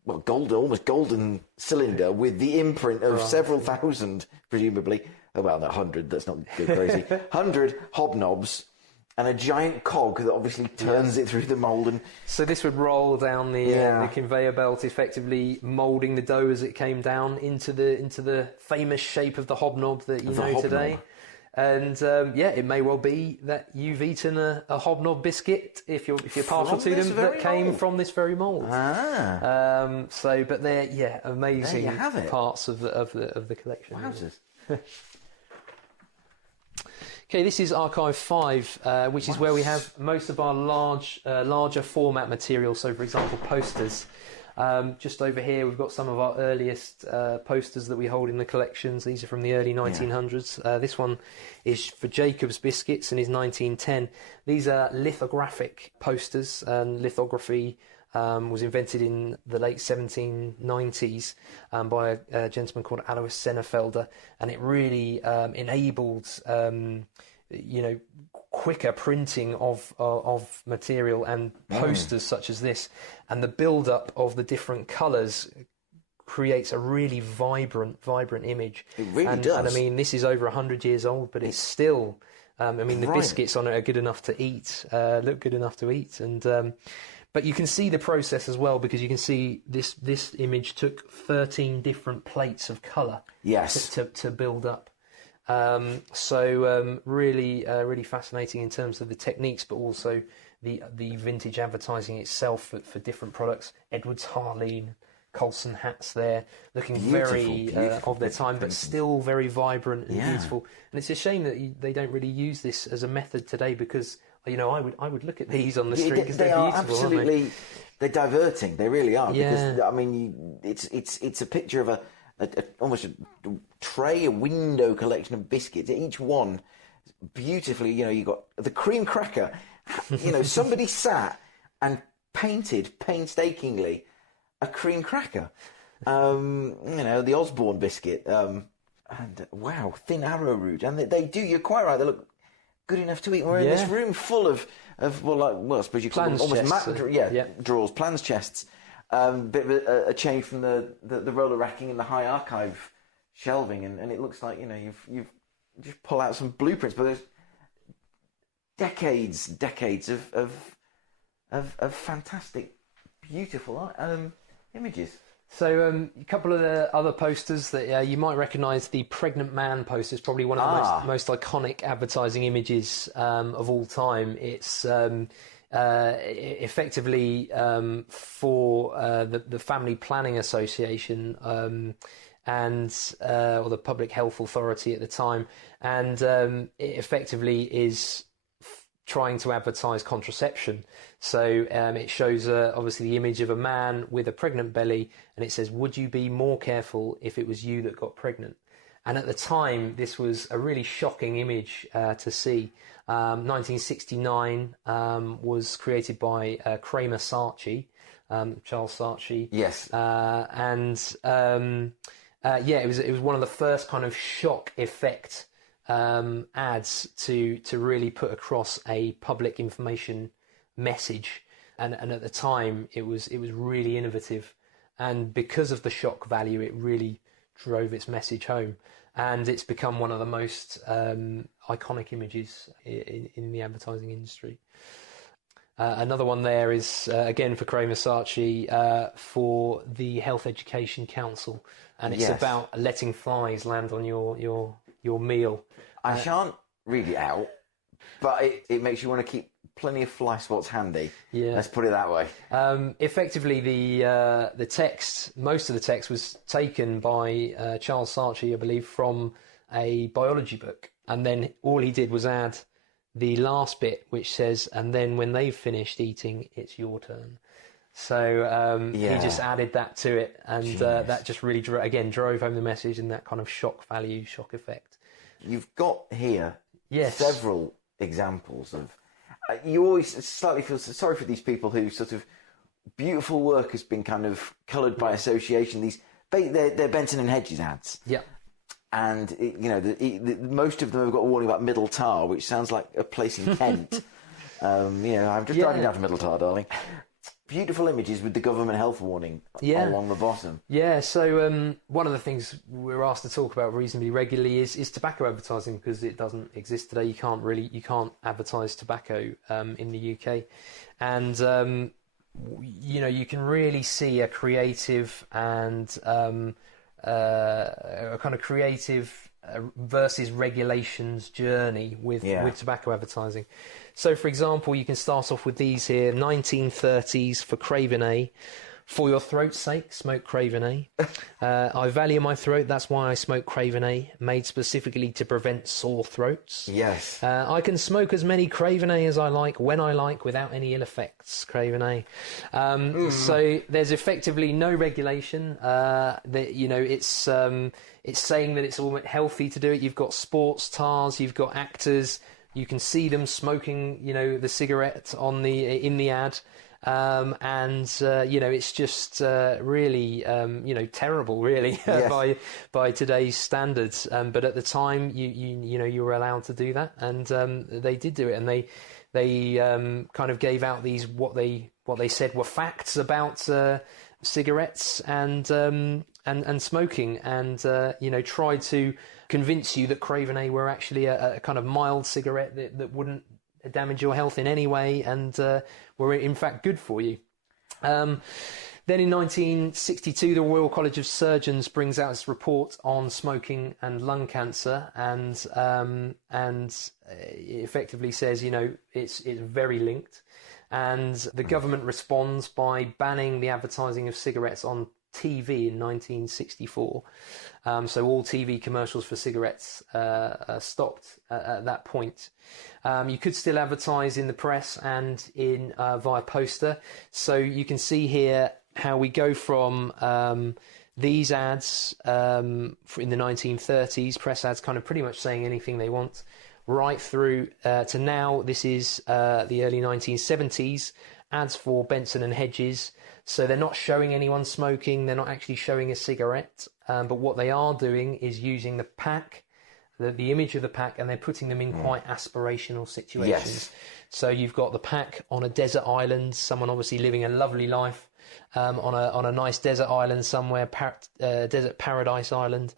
Well, almost golden cylinder with the imprint of several thousand, presumably. Oh, well, not 100, that's not good, crazy. 100 hobnobs and a giant cog that obviously turns it through the mould. And so this would roll down the conveyor belt, effectively moulding the dough as it came down into the famous shape of the hobnob that you know today. And it may well be that you've eaten a hobnob biscuit if you're partial to them that came from this very mould. But they're amazing parts of the collection. Wowzers. Okay, this is Archive 5, which is where we have most of our larger format material. So, for example, posters. Just over here, we've got some of our earliest posters that we hold in the collections. These are from the early 1900s. This one is for Jacob's Biscuits and is 1910. These are lithographic posters, and lithography was invented in the late 1790s by a gentleman called Alois Sennefelder, and it really enabled quicker printing of material and posters such as this, and the build-up of the different colours creates a really vibrant image. It really does. And I mean, this is over 100 years old, but it's still... the biscuits on it are good enough to eat, look good enough to eat, and... But you can see the process as well, because you can see this image took 13 different plates of colour to build up. Really fascinating in terms of the techniques, but also the vintage advertising itself for different products. Edwards Harleen, Colson hats there, looking very of their time, but still very vibrant and beautiful. And it's a shame that they don't really use this as a method today, because... I would look at these on the street because they're beautiful. Absolutely, aren't they? They're diverting. They really are. Because I mean, it's a picture of almost a tray, a window collection of biscuits. Each one beautifully. You got the cream cracker. Somebody sat and painted painstakingly a cream cracker. The Osborne biscuit. And wow, thin arrowroot. And they do. You're quite right. They look good enough to eat. We're in this room full of I suppose you call them almost drawers, plans chests, Bit of a change from the roller racking and the high archive shelving, and it looks like you've just pull out some blueprints, but there's decades of fantastic, beautiful images. So a couple of the other posters that you might recognise, the pregnant man poster is probably one of the most iconic advertising images of all time. It's effectively for the Family Planning Association or the Public Health Authority at the time, and it effectively is trying to advertise contraception. So it shows obviously the image of a man with a pregnant belly, and it says, "Would you be more careful if it was you that got pregnant?" And at the time, this was a really shocking image to see. 1969 was created by Kramer Sarchi, Charles Sarchi. Yes. It was one of the first kind of shock effect ads to really put across a public information message, and at the time it was really innovative, and because of the shock value, it really drove its message home, and it's become one of the most iconic images in the advertising industry. Another one there is again for Kramer Sarchi for the Health Education Council, and it's about letting flies land on your meal. I shan't read it out, but it makes you want to keep plenty of fly spots handy. Yeah. Let's put it that way. Effectively, the text, most of the text was taken by Charles Sarchi, I believe, from a biology book. And then all he did was add the last bit, which says, "And then when they've finished eating, it's your turn." So he just added that to it, and that just really, drove home the message and that kind of shock value, shock effect. You've got here several examples of... you always slightly feel sorry for these people who sort of... beautiful work has been kind of coloured by association. They're Benson and Hedges ads. Yeah. And, most of them have got a warning about Middle Tar, which sounds like a place in Kent. I'm just driving down to Middle Tar, darling. Beautiful images with the government health warning along the bottom. Yeah, so one of the things we're asked to talk about reasonably regularly is tobacco advertising, because it doesn't exist today. You can't advertise tobacco in the UK, and you can really see a creative and a kind of creative versus regulations journey with tobacco advertising. So, for example, you can start off with these here: 1930s for Craven A. For your throat's sake, smoke Craven A. I value my throat, that's why I smoke Craven A, made specifically to prevent sore throats. Yes. I can smoke as many Craven A as I like, when I like, without any ill effects, Craven A. So there's effectively no regulation. It's saying that it's all healthy to do it. You've got sports stars, you've got actors. You can see them smoking, the cigarette in the ad. It's just really, terrible, really, by today's standards. But at the time, you were allowed to do that, and they did do it, and they kind of gave out these what they said were facts about cigarettes and smoking, and tried to convince you that Craven A were actually a kind of mild cigarette that wouldn't damage your health in any way, and were in fact good for you. Then in 1962, the Royal College of Surgeons brings out its report on smoking and lung cancer, and it effectively says, it's very linked. And the government responds by banning the advertising of cigarettes on TV in 1964. So all TV commercials for cigarettes stopped at that point. You could still advertise in the press and via poster. So you can see here how we go from these ads in the 1930s, press ads kind of pretty much saying anything they want, right through to now. This is the early 1970s, ads for Benson and Hedges. So they're not showing anyone smoking, they're not actually showing a cigarette, but what they are doing is using the pack, the image of the pack, and they're putting them in quite aspirational situations. Yes. So you've got the pack on a desert island, someone obviously living a lovely life, on a nice desert island somewhere, desert paradise island.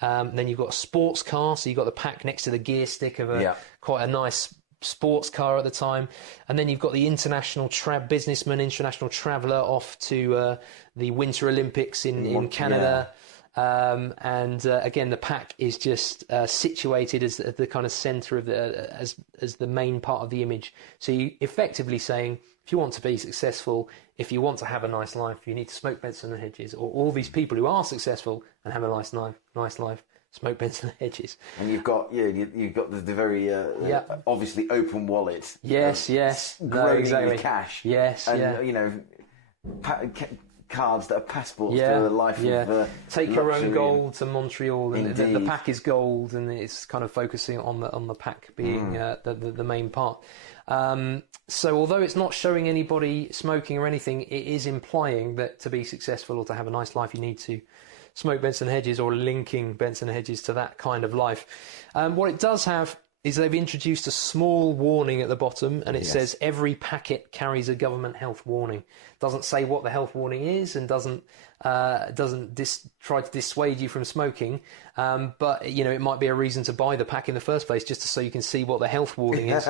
Then you've got a sports car, so you've got the pack next to the gear stick of quite a nice sports car at the time. And then you've got the international traveller off to the Winter Olympics in Canada. Again, the pack is just situated as the kind of centre of as the main part of the image. So you effectively saying, if you want to be successful, if you want to have a nice life, you need to smoke Benson and Hedges. Or all these people who are successful and have a nice life, smoke Benson and Hedges. And you've got the very obviously open wallet. Yes, groaning with cash. Yes, and cards that are passports to a life of take your own luxury gold to Montreal, and Indeed. the pack is gold, and it's kind of focusing on the pack being the main part. So although it's not showing anybody smoking or anything, it is implying that to be successful or to have a nice life, you need to smoke Benson Hedges, or linking Benson Hedges to that kind of life. What it does have is they've introduced a small warning at the bottom, and it says every packet carries a government health warning. Doesn't say what the health warning is, and doesn't try to dissuade you from smoking. But it might be a reason to buy the pack in the first place, just so you can see what the health warning is.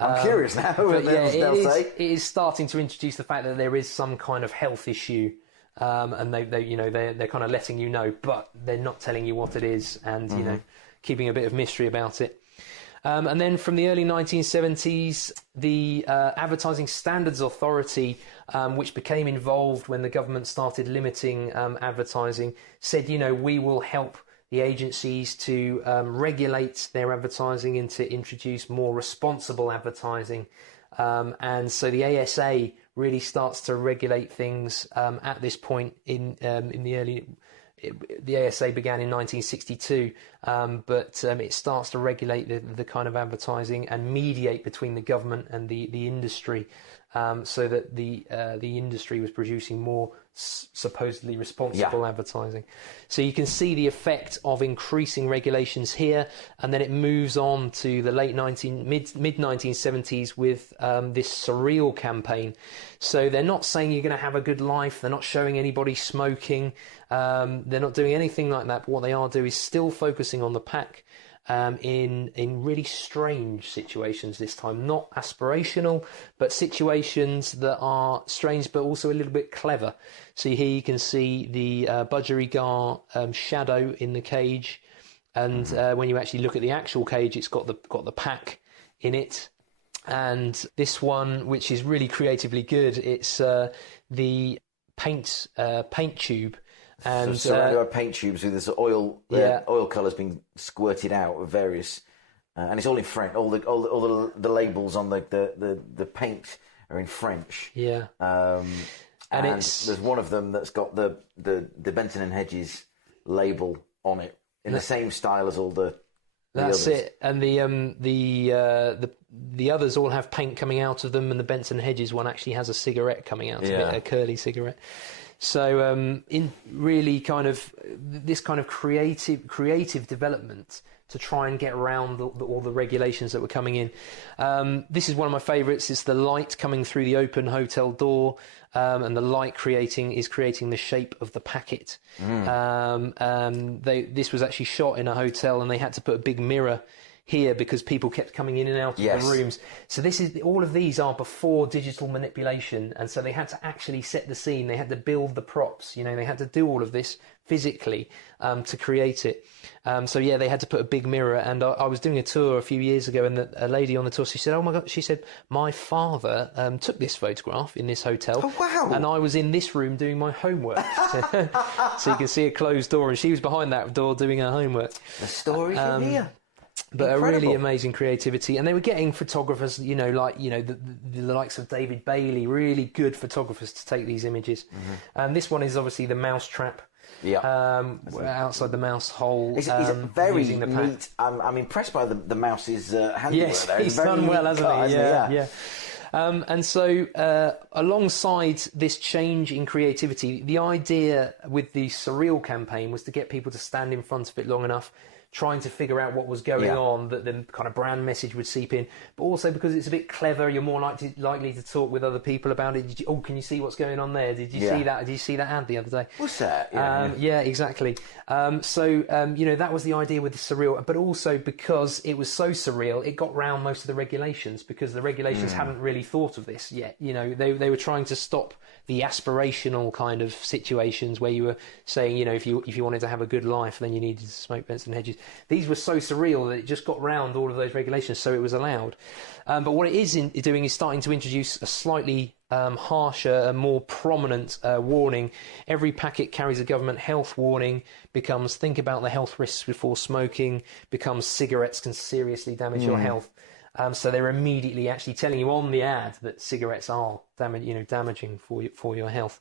I'm curious now. It is starting to introduce the fact that there is some kind of health issue. And they're kind of letting you know, but they're not telling you what it is, and keeping a bit of mystery about it. And then from the early 1970s, the Advertising Standards Authority, which became involved when the government started limiting advertising, said, we will help the agencies to regulate their advertising and to introduce more responsible advertising. And so the ASA really starts to regulate things at this point in the early. The ASA began in 1962, but it starts to regulate the kind of advertising and mediate between the government and the industry, so that the industry was producing more supposedly responsible advertising. So you can see the effect of increasing regulations here, and then it moves on to the mid 1970s with this surreal campaign. So they're not saying you're going to have a good life. They're not showing anybody smoking. They're not doing anything like that. But what they are doing is still focusing on the pack. In really strange situations this time, not aspirational, but situations that are strange but also a little bit clever. So here you can see the budgerigar shadow in the cage, and when you actually look at the actual cage, it's got the pack in it. And this one, which is really creatively good, it's the paint tube. And surrounded by paint tubes with this oil colours being squirted out of various, and it's all in French. All the labels on the paint are in French. Yeah, and there's one of them that's got the Benson and Hedges label on it in the same style as all the. That's others. it, and the others all have paint coming out of them, and the Benson Hedges one actually has a cigarette coming out of it, a curly cigarette. So in really kind of this kind of creative development to try and get around all the regulations that were coming in. This is one of my favourites. It's the light coming through the open hotel door, and the light creating the shape of the packet. This was actually shot in a hotel, and they had to put a big mirror here because people kept coming in and out of the rooms. So all of these are before digital manipulation, and so they had to actually set the scene. They had to build the props. They had to do all of this physically to create it. They had to put a big mirror. And I was doing a tour a few years ago, and a lady on the tour, she said, "Oh my God," she said, "my father took this photograph in this hotel." Oh wow! And I was in this room doing my homework. So you can see a closed door, and she was behind that door doing her homework. The story's in here. But incredible. A really amazing creativity, and they were getting photographers, the likes of David Bailey, really good photographers to take these images. And this one is obviously the mouse trap. Outside the mouse hole. It's very neat. I'm impressed by the mouse's handiwork. Yes, there. he's done well, hasn't he? Yeah. And so, alongside this change in creativity, the idea with the surreal campaign was to get people to stand in front of it long enough trying to figure out what was going on, that the kind of brand message would seep in, but also because it's a bit clever, you're more likely to talk with other people about it. Can you see what's going on there? Did you see that? Did you see that ad the other day? What's that? Yeah, exactly. That was the idea with the surreal, but also because it was so surreal, it got round most of the regulations, because the regulations hadn't really thought of this yet. They were trying to stop the aspirational kind of situations where you were saying, if you wanted to have a good life, then you needed to smoke Benson Hedges. These were so surreal that it just got round all of those regulations, so it was allowed. But what it is doing is starting to introduce a slightly harsher and more prominent warning. Every packet carries a government health warning, becomes think about the health risks before smoking, becomes cigarettes can seriously damage your health. So they're immediately actually telling you on the ad that cigarettes are damaging for your health,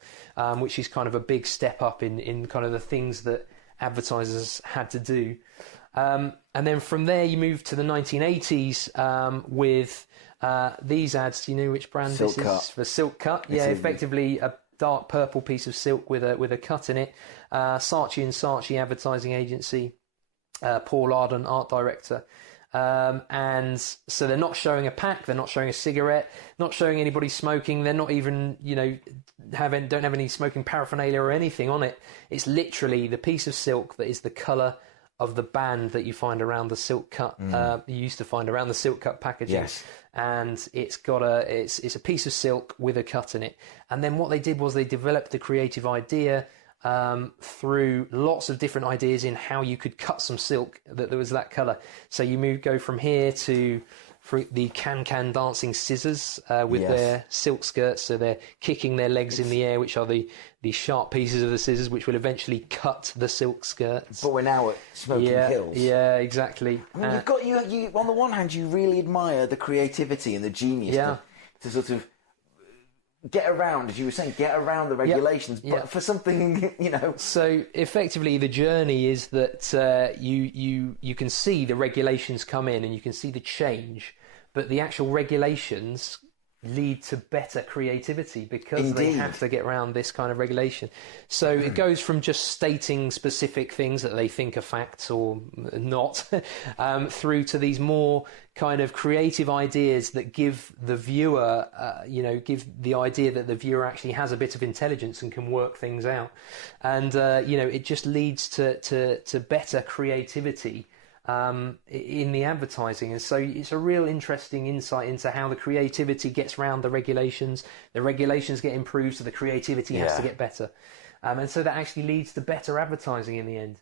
which is kind of a big step up in kind of the things that advertisers had to do. And then from there you move to the 1980s with these ads. Do you know which brand Silk this cut. is? For Silk Cut. Yeah, effectively a dark purple piece of silk with a cut in it. Saatchi & Saatchi advertising agency. Paul Arden, art director. And so they're not showing a pack, they're not showing a cigarette, not showing anybody smoking, they're not even, don't have any smoking paraphernalia or anything on it. It's literally the piece of silk that is the colour of the band that you find around the Silk Cut, you used to find around the Silk Cut packaging. Yes. And it's a piece of silk with a cut in it. And then what they did was they developed the creative idea through lots of different ideas in how you could cut some silk that there was that colour. So you go from here to the can dancing scissors with their silk skirts. So they're kicking their legs in the air, which are the sharp pieces of the scissors, which will eventually cut the silk skirts. But we're now at smoking kills. Yeah, exactly. I mean, you on the one hand, you really admire the creativity and the genius to sort of get around, as you were saying, the regulations, but for something, So effectively, the journey is that you can see the regulations come in and you can see the change, but the actual regulations lead to better creativity because they have to get around this kind of regulation. So it goes from just stating specific things that they think are facts or not, through to these more kind of creative ideas that give the viewer, give the idea that the viewer actually has a bit of intelligence and can work things out. And, it just leads to better creativity in the advertising. And so it's a real interesting insight into how the creativity gets around the regulations get improved, so the creativity has to get better, and so that actually leads to better advertising in the end.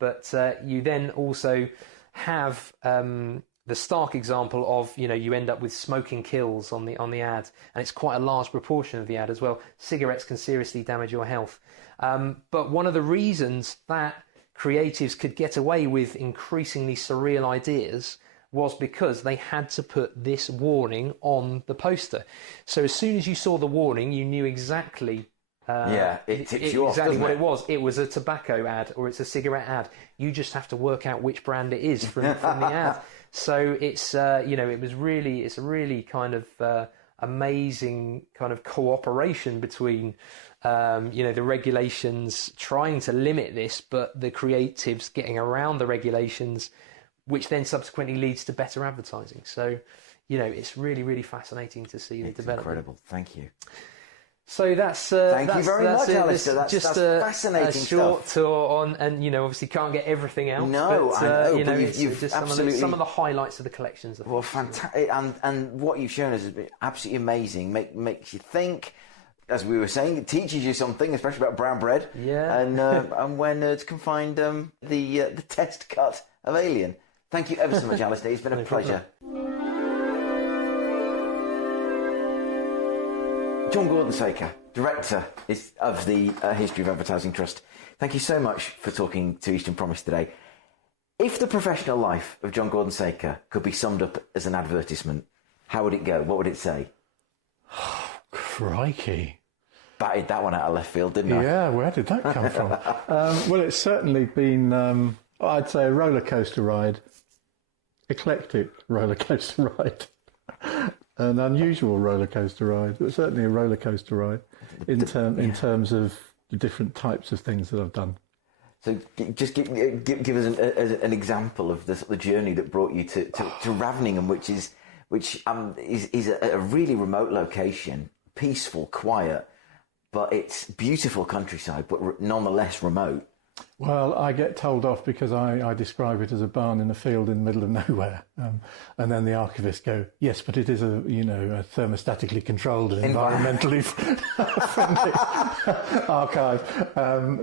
But you then also have the stark example of you end up with smoking kills on the ad, and it's quite a large proportion of the ad as well. Cigarettes can seriously damage your health, but one of the reasons that creatives could get away with increasingly surreal ideas was because they had to put this warning on the poster. So as soon as you saw the warning, you knew exactly it tips you off, exactly what it? It was. It was a tobacco ad or it's a cigarette ad. You just have to work out which brand it is from the ad. So it's it's a really kind of amazing kind of cooperation between the regulations trying to limit this, but the creatives getting around the regulations, which then subsequently leads to better advertising. So, it's really, really fascinating to see the development. Incredible. Thank you. So that's thank you very much, Alistair. That's fascinating a short stuff. Tour on, and obviously can't get everything out. No, but, I know. But it's you've just absolutely some of the highlights of the collections. Well, fantastic, and what you've shown us has been absolutely amazing. Makes you think. As we were saying, it teaches you something, especially about brown bread. Yeah. And where nerds can find the test cut of Alien. Thank you ever so much, Alistair. It's been a pleasure. John Gordon-Saker, Director of the History of Advertising Trust. Thank you so much for talking to Eastern Promise today. If the professional life of John Gordon-Saker could be summed up as an advertisement, how would it go? What would it say? Crikey. Batted that one out of left field, didn't I? Yeah, where did that come from? Well, it's certainly been, I'd say, a roller coaster ride. Eclectic roller coaster ride. An unusual roller coaster ride, but certainly a roller coaster ride in terms of the different types of things that I've done. So just give us an example of the journey that brought you to Raveningham, which is a really remote location, peaceful, quiet, but it's beautiful countryside, but nonetheless remote. Well, I get told off because I describe it as a barn in a field in the middle of nowhere, and then the archivist go, yes, but it is a thermostatically controlled and environmentally friendly archive.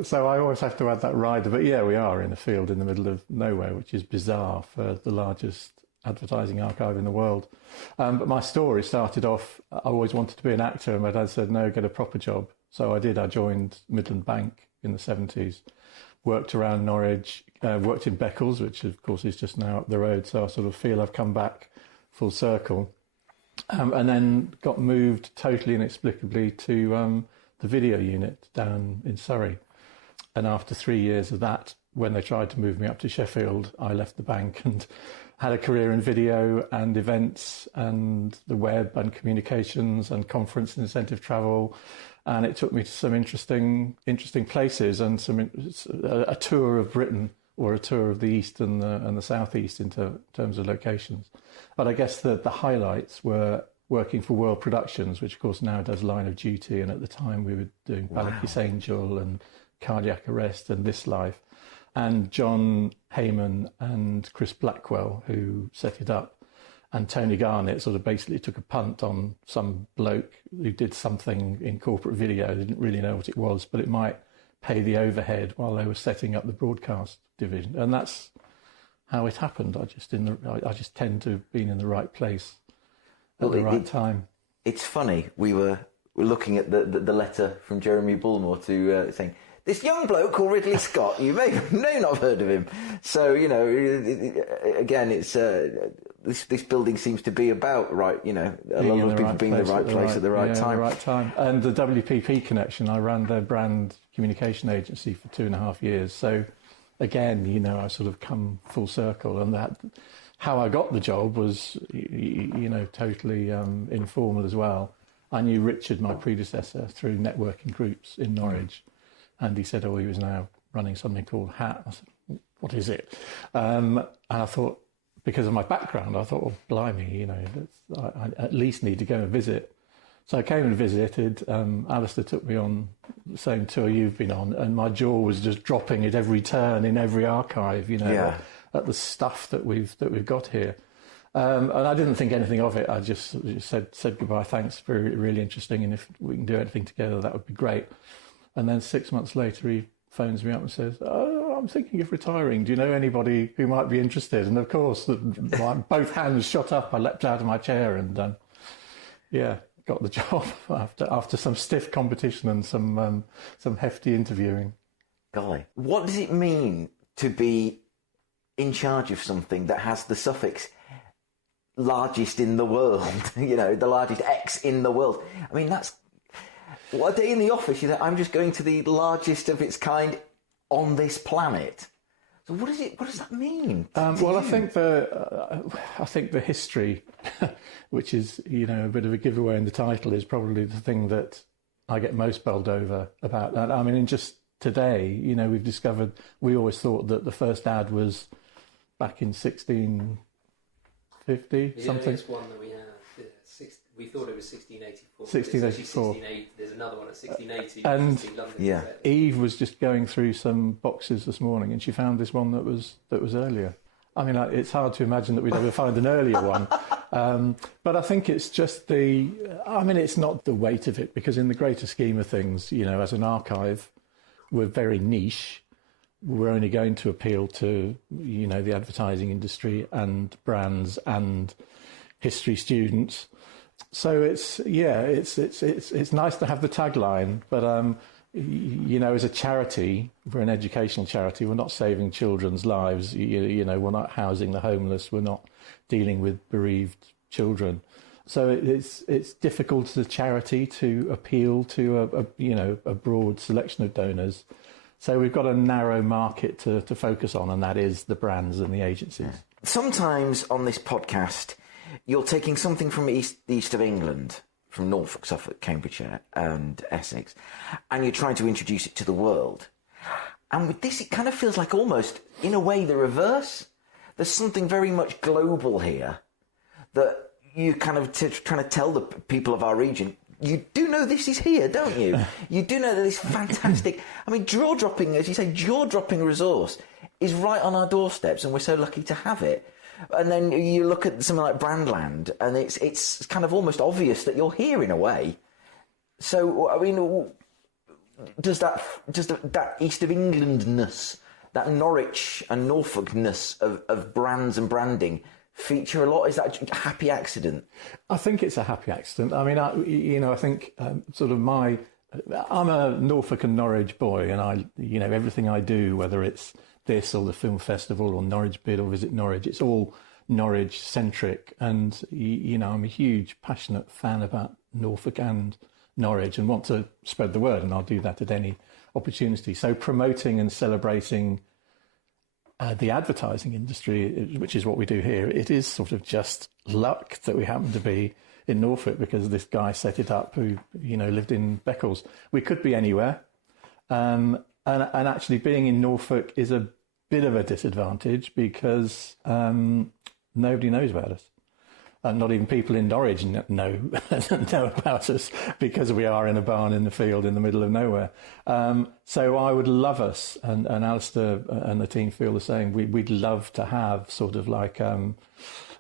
So I always have to add that rider. But yeah, we are in a field in the middle of nowhere, which is bizarre for the largest advertising archive in the world. But my story started off, I always wanted to be an actor, and my dad said, no, get a proper job. So I did. I joined Midland Bank in the 70s. Worked around Norwich, worked in Beccles, which of course is just now up the road, so I sort of feel I've come back full circle. And then got moved totally inexplicably to the video unit down in Surrey. And after 3 years of that, when they tried to move me up to Sheffield, I left the bank and had a career in video and events and the web and communications and conference and incentive travel. And it took me to some interesting places and a tour of Britain, or a tour of the East and the Southeast in terms of locations. But I guess the highlights were working for World Productions, which of course now does Line of Duty, and at the time we were doing Balakis Angel and Cardiac Arrest and This Life. And John Heyman and Chris Blackwell, who set it up, and Tony Garnett sort of basically took a punt on some bloke who did something in corporate video. They didn't really know what it was, but it might pay the overhead while they were setting up the broadcast division. And that's how it happened. I just tend to have been in the right place at the right time. It's funny. We're looking at the letter from Jeremy Bullmore to saying, this young bloke called Ridley Scott, you may not have heard of him. So, again, it's this building seems to be about right, a lot of people being in the right place at the right time. The right time. And the WPP connection, I ran their brand communication agency for 2.5 years. So, again, I sort of come full circle. And that, how I got the job was, totally informal as well. I knew Richard, my predecessor, through networking groups in Norwich. And he said, he was now running something called HAT. I said, what is it? And I thought, because of my background, I thought, blimey, I at least need to go and visit. So I came and visited. Alistair took me on the same tour you've been on, and my jaw was just dropping at every turn in every archive, at the stuff that we've got here. And I didn't think anything of it. I just said goodbye, thanks, very really interesting, and if we can do anything together, that would be great. And then 6 months later, he phones me up and says, I'm thinking of retiring. Do you know anybody who might be interested? And of course, both hands shot up. I leapt out of my chair and, got the job after some stiff competition and some hefty interviewing. Golly. What does it mean to be in charge of something that has the suffix largest in the world? The largest X in the world. I mean, that's... What a day in the office, I'm just going to the largest of its kind on this planet. So what does that mean? I think the history, which is, a bit of a giveaway in the title, is probably the thing that I get most bowled over about. I mean, just today, we've discovered, we always thought that the first ad was back in 1650, something. The one that we had. We thought it was 1684. 1684. There's another one at 1680. And London, Eve was just going through some boxes this morning, and she found this one that was earlier. I mean, it's hard to imagine that we'd ever find an earlier one. But I think it's just it's not the weight of it, because in the greater scheme of things, as an archive, we're very niche. We're only going to appeal to, the advertising industry and brands and history students. So it's nice to have the tagline, but as a charity, we're an educational charity. We're not saving children's lives. We're not housing the homeless. We're not dealing with bereaved children. So it's difficult as a charity to appeal to a broad selection of donors. So we've got a narrow market to focus on, and that is the brands and the agencies. Sometimes on this podcast, you're taking something from the east of England, from Norfolk, Suffolk, Cambridgeshire and Essex, and you're trying to introduce it to the world. And with this, it kind of feels like almost, in a way, the reverse. There's something very much global here that you kind of trying to tell the people of our region, you do know this is here, don't you? You do know that this fantastic, I mean, jaw-dropping, as you say, jaw-dropping resource is right on our doorsteps, and we're so lucky to have it. And then you look at something like Brandland, and it's kind of almost obvious that you're here in a way. So, I mean, does that East of Englandness, that Norwich and Norfolkness of brands and branding feature a lot? Is that a happy accident? I think it's a happy accident. I mean, I think I'm a Norfolk and Norwich boy, and everything I do, whether it's this or the film festival or Norwich Bid or Visit Norwich, it's all Norwich centric. And I'm a huge passionate fan about Norfolk and Norwich and want to spread the word, and I'll do that at any opportunity. So promoting and celebrating the advertising industry, which is what we do here, it is sort of just luck that we happen to be in Norfolk, because this guy set it up who lived in Beccles. We could be anywhere, and actually being in Norfolk is a bit of a disadvantage because nobody knows about us. Not even people in Norwich know about us, because we are in a barn in the field in the middle of nowhere. So I would love us, and Alistair and the team feel the same. We'd love to have sort of like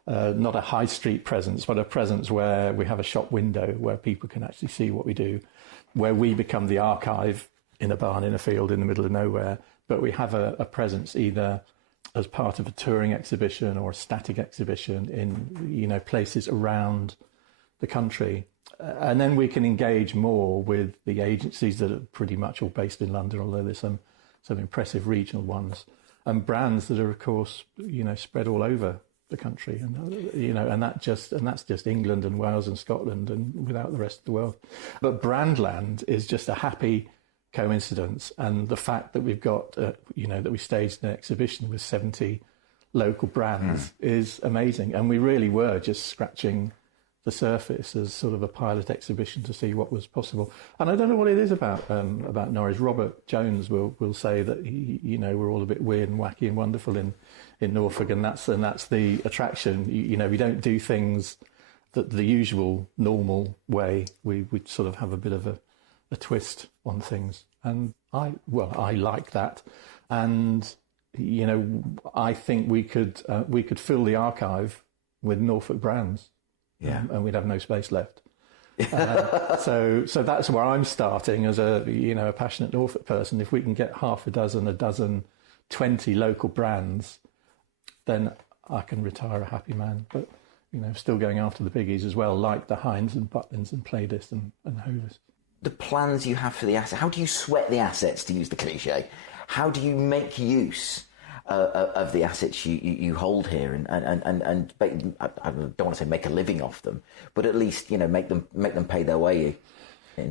not a high street presence, but a presence where we have a shop window where people can actually see what we do, where we become the archive in a barn in a field in the middle of nowhere, but we have a presence either as part of a touring exhibition or a static exhibition in places around the country. And then we can engage more with the agencies that are pretty much all based in London, although there's some impressive regional ones, and brands that are, of course, spread all over the country. And that's just England and Wales and Scotland and without the rest of the world. But Brandland is just a happy coincidence, and the fact that we've got that we staged an exhibition with 70 local brands is amazing, and we really were just scratching the surface as sort of a pilot exhibition to see what was possible. And I don't know what it is about Norwich. Robert Jones will say that we're all a bit weird and wacky and wonderful in Norfolk, and that's the attraction. We don't do things the usual normal way. We sort of have a bit of a twist on things, and I like that, and I think we could fill the archive with Norfolk brands, and we'd have no space left. So that's where I'm starting as a passionate Norfolk person. If we can get half a dozen, 20 local brands, then I can retire a happy man. But still going after the biggies as well, like the Heinz and Butlins and Playdist and Hovis. The plans you have for the asset, how do you sweat the assets, to use the cliche? How do you make use of the assets you hold here, and I don't want to say make a living off them, but at least make them pay their way?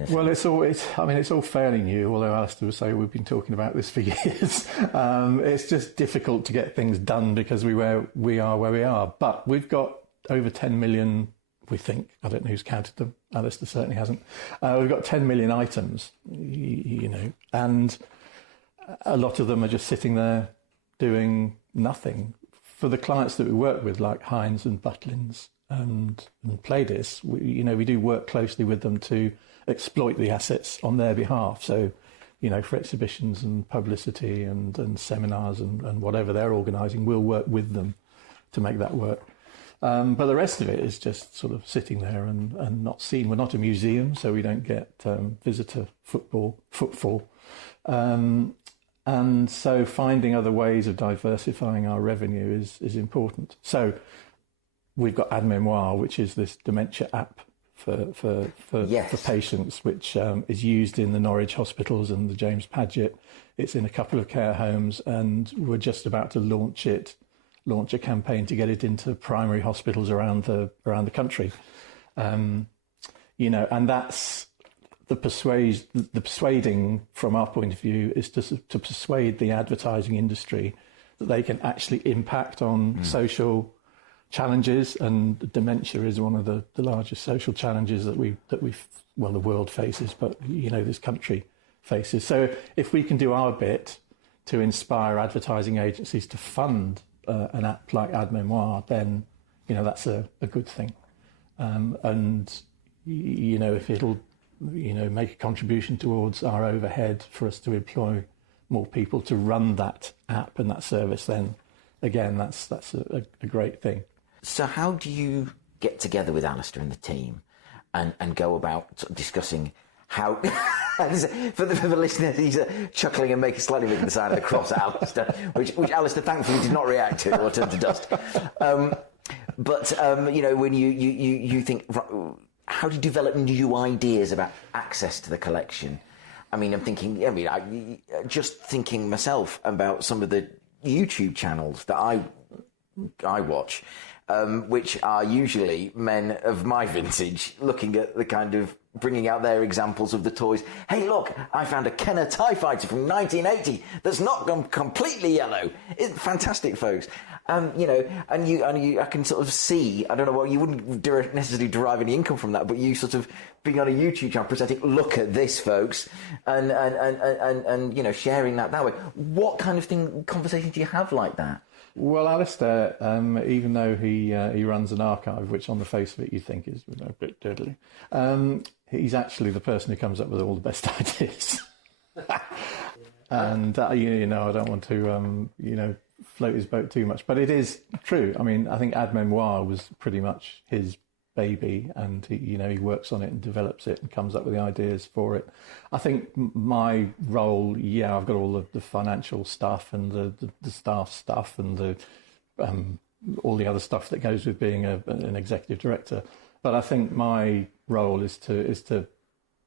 Well, it's all fairly new, although Alistair would say we've been talking about this for years. It's just difficult to get things done because we are where we are. But we've got over 10 million, we think. I don't know who's counted them. Alistair certainly hasn't. We've got 10 million items, and a lot of them are just sitting there doing nothing. For the clients that we work with, like Heinz and Butlins and Playdist, we do work closely with them to exploit the assets on their behalf. So, for exhibitions and publicity and seminars and whatever they're organising, we'll work with them to make that work. But the rest of it is just sort of sitting there and not seen. We're not a museum, so we don't get visitor footfall. And so finding other ways of diversifying our revenue is important. So we've got Ad Memoir, which is this dementia app for patients, which is used in the Norwich hospitals and the James Paget. It's in a couple of care homes, and we're just about to launch a campaign to get it into primary hospitals around the country. And that's the persuading from our point of view is to persuade the advertising industry that they can actually impact on social challenges, and dementia is one of the largest social challenges that the world faces, but this country faces. So if we can do our bit to inspire advertising agencies to fund an app like Ad Memoir, then, that's a good thing. And, if it'll, make a contribution towards our overhead for us to employ more people to run that app and that service, then, again, that's a great thing. So how do you get together with Alistair and the team and go about sort of discussing how... for the listeners, he's chuckling and slightly making the sign of the cross at Alistair, which Alistair thankfully did not react to or turn to dust. But when you think, how do you develop new ideas about access to the collection? I'm just thinking myself about some of the YouTube channels that I watch, which are usually men of my vintage looking at the kind of bringing out their examples of the toys. Hey, look, I found a Kenner TIE Fighter from 1980 that's not gone completely yellow. It's fantastic, folks. I can sort of see, I don't know what, you wouldn't necessarily derive any income from that, but you sort of being on a YouTube channel presenting, look at this, folks, and sharing that way. What kind of conversations do you have like that? Well, Alistair, even though he runs an archive, which on the face of it you think is a bit diddly, he's actually the person who comes up with all the best ideas. And, I don't want to, float his boat too much, but it is true. I think Ad Memoir was pretty much his baby, and he works on it and develops it and comes up with the ideas for it. I think my role, I've got all the financial stuff and the staff stuff and the all the other stuff that goes with being an executive director. But I think my role is to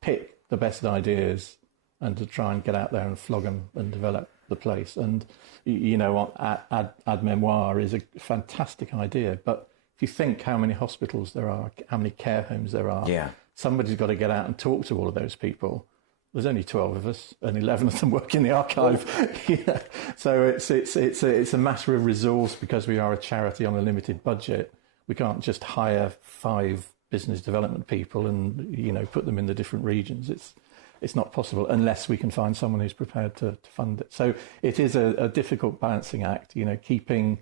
pick the best ideas and to try and get out there and flog them and develop the place. And Ad Memoir is a fantastic idea, but if you think how many hospitals there are, how many care homes there are, somebody's got to get out and talk to all of those people. There's only 12 of us, and 11 of them work in the archive. So it's a matter of resource, because we are a charity on a limited budget. We can't just hire 5 business development people and put them in the different regions. It's not possible unless we can find someone who's prepared to fund it. So it is a difficult balancing act, keeping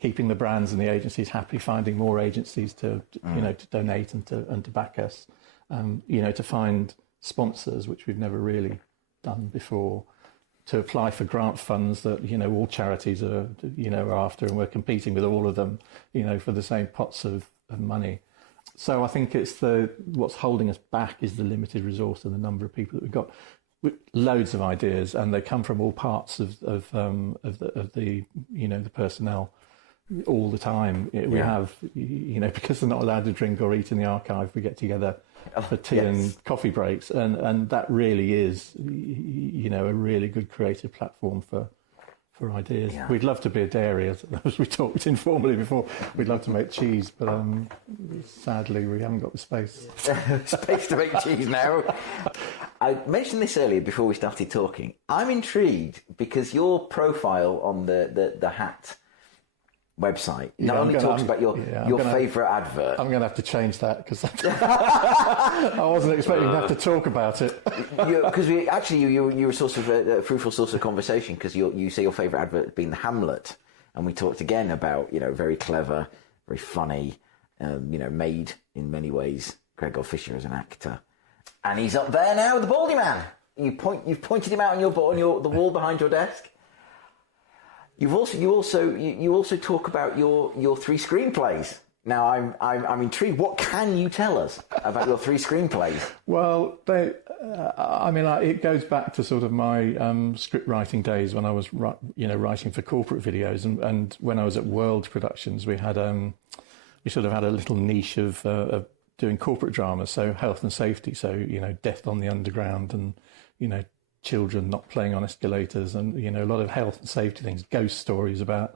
the brands and the agencies happy, finding more agencies to donate and to back us, to find sponsors, which we've never really done before, to apply for grant funds that all charities are after, and we're competing with all of them for the same pots of money. So I think it's what's holding us back is the limited resource and the number of people that we've got. Loads of ideas, and they come from all parts of the personnel all the time. We have, because they're not allowed to drink or eat in the archive, we get together for tea and coffee breaks, and that really is, a really good creative platform for ideas. Yeah. We'd love to be a dairy, as we talked informally before. We'd love to make cheese, but sadly we haven't got the space. Space to make cheese now. I mentioned this earlier before we started talking. I'm intrigued because your profile on the hat website not only talks about your favourite advert. I'm going to have to change that, because I wasn't expecting to have to talk about it. Because you're a source of a fruitful source of conversation, because you say your favourite advert being the Hamlet, and we talked again about very clever, very funny, made in many ways Gregor Fisher as an actor, and he's up there now, the Baldy Man. You've pointed him out on the wall behind your desk. You also talk about your 3 screenplays. Now I'm intrigued. What can you tell us about your 3 screenplays? Well, it goes back to sort of my script writing days when I was writing for corporate videos, and when I was at World Productions, we sort of had a little niche of doing corporate dramas, so health and safety, so death on the underground, and children not playing on escalators, and a lot of health and safety things, ghost stories about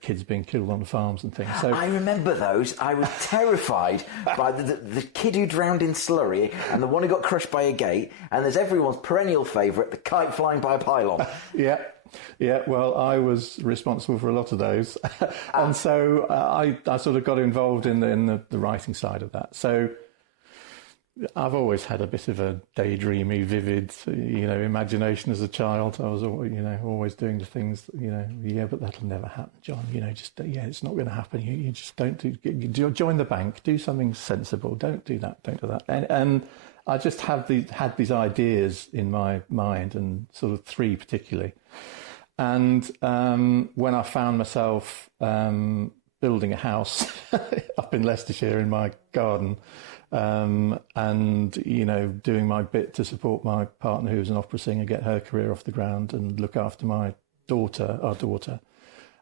kids being killed on farms and things. So I remember those. I was terrified by the kid who drowned in slurry, and the one who got crushed by a gate, and there's everyone's perennial favourite, the kite flying by a pylon. Yeah, well, I was responsible for a lot of those. And so I sort of got involved in the writing side of that. So I've always had a bit of a daydreamy, vivid, imagination as a child. I was, always doing the things, but that'll never happen, John. It's not going to happen. You just don't join the bank, do something sensible. Don't do that. Don't do that. And I just had these ideas in my mind, and sort of three particularly. And when I found myself building a house up in Leicestershire in my garden, and doing my bit to support my partner, who was an opera singer, get her career off the ground and look after our daughter,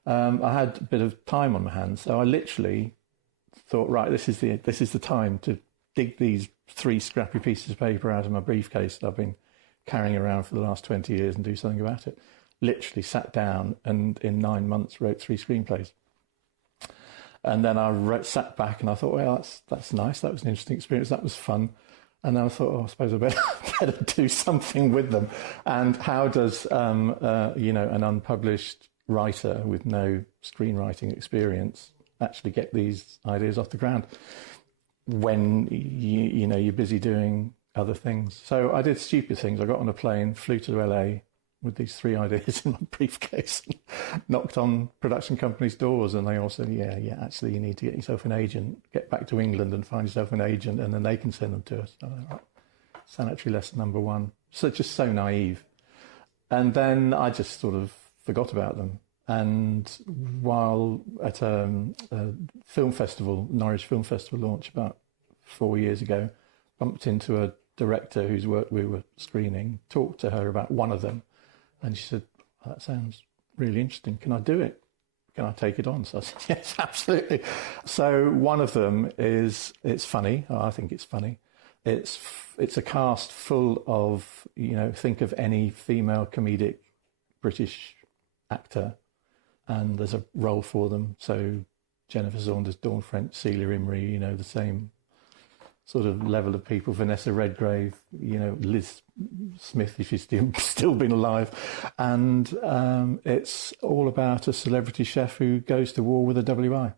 I had a bit of time on my hands, so I literally thought, right, this is the time to dig these three scrappy pieces of paper out of my briefcase that I've been carrying around for the last 20 years and do something about it. Literally sat down and in 9 months wrote 3 screenplays. And then I sat back and I thought, well, that's nice. That was an interesting experience. That was fun. And then I thought, I suppose I better do something with them. And how does, an unpublished writer with no screenwriting experience actually get these ideas off the ground when, you're busy doing other things? So I did stupid things. I got on a plane, flew to LA, with these 3 ideas in my briefcase, knocked on production companies' doors, and they all said, yeah, actually, you need to get yourself an agent, get back to England and find yourself an agent, and then they can send them to us. Right. Sanitary lesson number 1. So just so naive. And then I just sort of forgot about them. And while at a film festival, Norwich Film Festival launch about 4 years ago, bumped into a director whose work we were screening, talked to her about one of them, and she said, that sounds really interesting. Can I do it? Can I take it on? So I said, yes, absolutely. So one of them it's funny. I think it's funny. It's a cast full of, think of any female comedic British actor, and there's a role for them. So Jennifer Saunders, Dawn French, Celia Imrie, the same sort of level of people, Vanessa Redgrave, Liz Smith, if she's still been alive. And it's all about a celebrity chef who goes to war with a WI.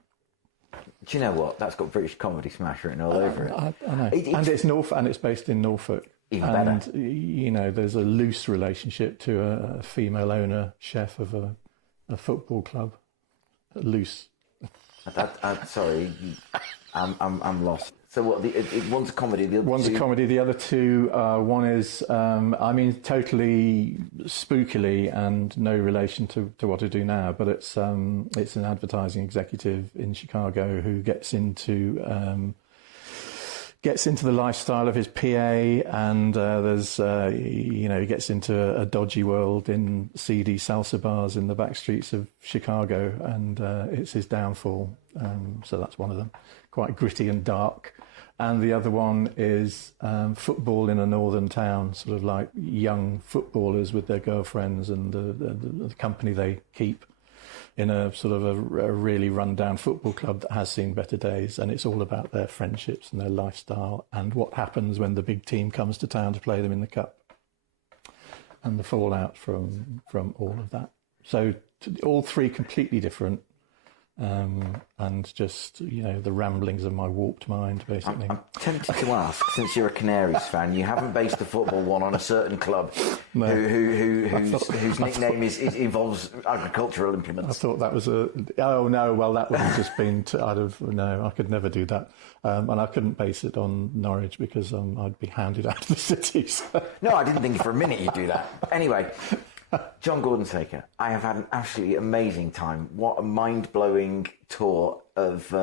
Do you know what? That's got British comedy smash written all over it. I know. And it's based in Norfolk. Even better. And, there's a loose relationship to a female owner, chef of a football club. Loose. Sorry, I'm lost. So what? One's a comedy. One's a comedy. The other two, one is, totally spookily and no relation to what I do now. But it's an advertising executive in Chicago who gets into the lifestyle of his PA, and he gets into a dodgy world in seedy salsa bars in the back streets of Chicago, and it's his downfall. So that's one of them, quite gritty and dark. And the other one is football in a northern town, sort of like young footballers with their girlfriends and the company they keep in a sort of a really run-down football club that has seen better days. And it's all about their friendships and their lifestyle and what happens when the big team comes to town to play them in the cup, and the fallout from all of that. So all 3 completely different, and just, the ramblings of my warped mind, basically. I'm tempted to ask, since you're a Canaries fan, you haven't based the football one on a certain club whose nickname involves agricultural implements. I thought that was that would have just been, I could never do that. And I couldn't base it on Norwich because I'd be hounded out of the city. So. No, I didn't think for a minute you'd do that. Anyway, John Gordon-Saker, I have had an absolutely amazing time. What a mind-blowing tour of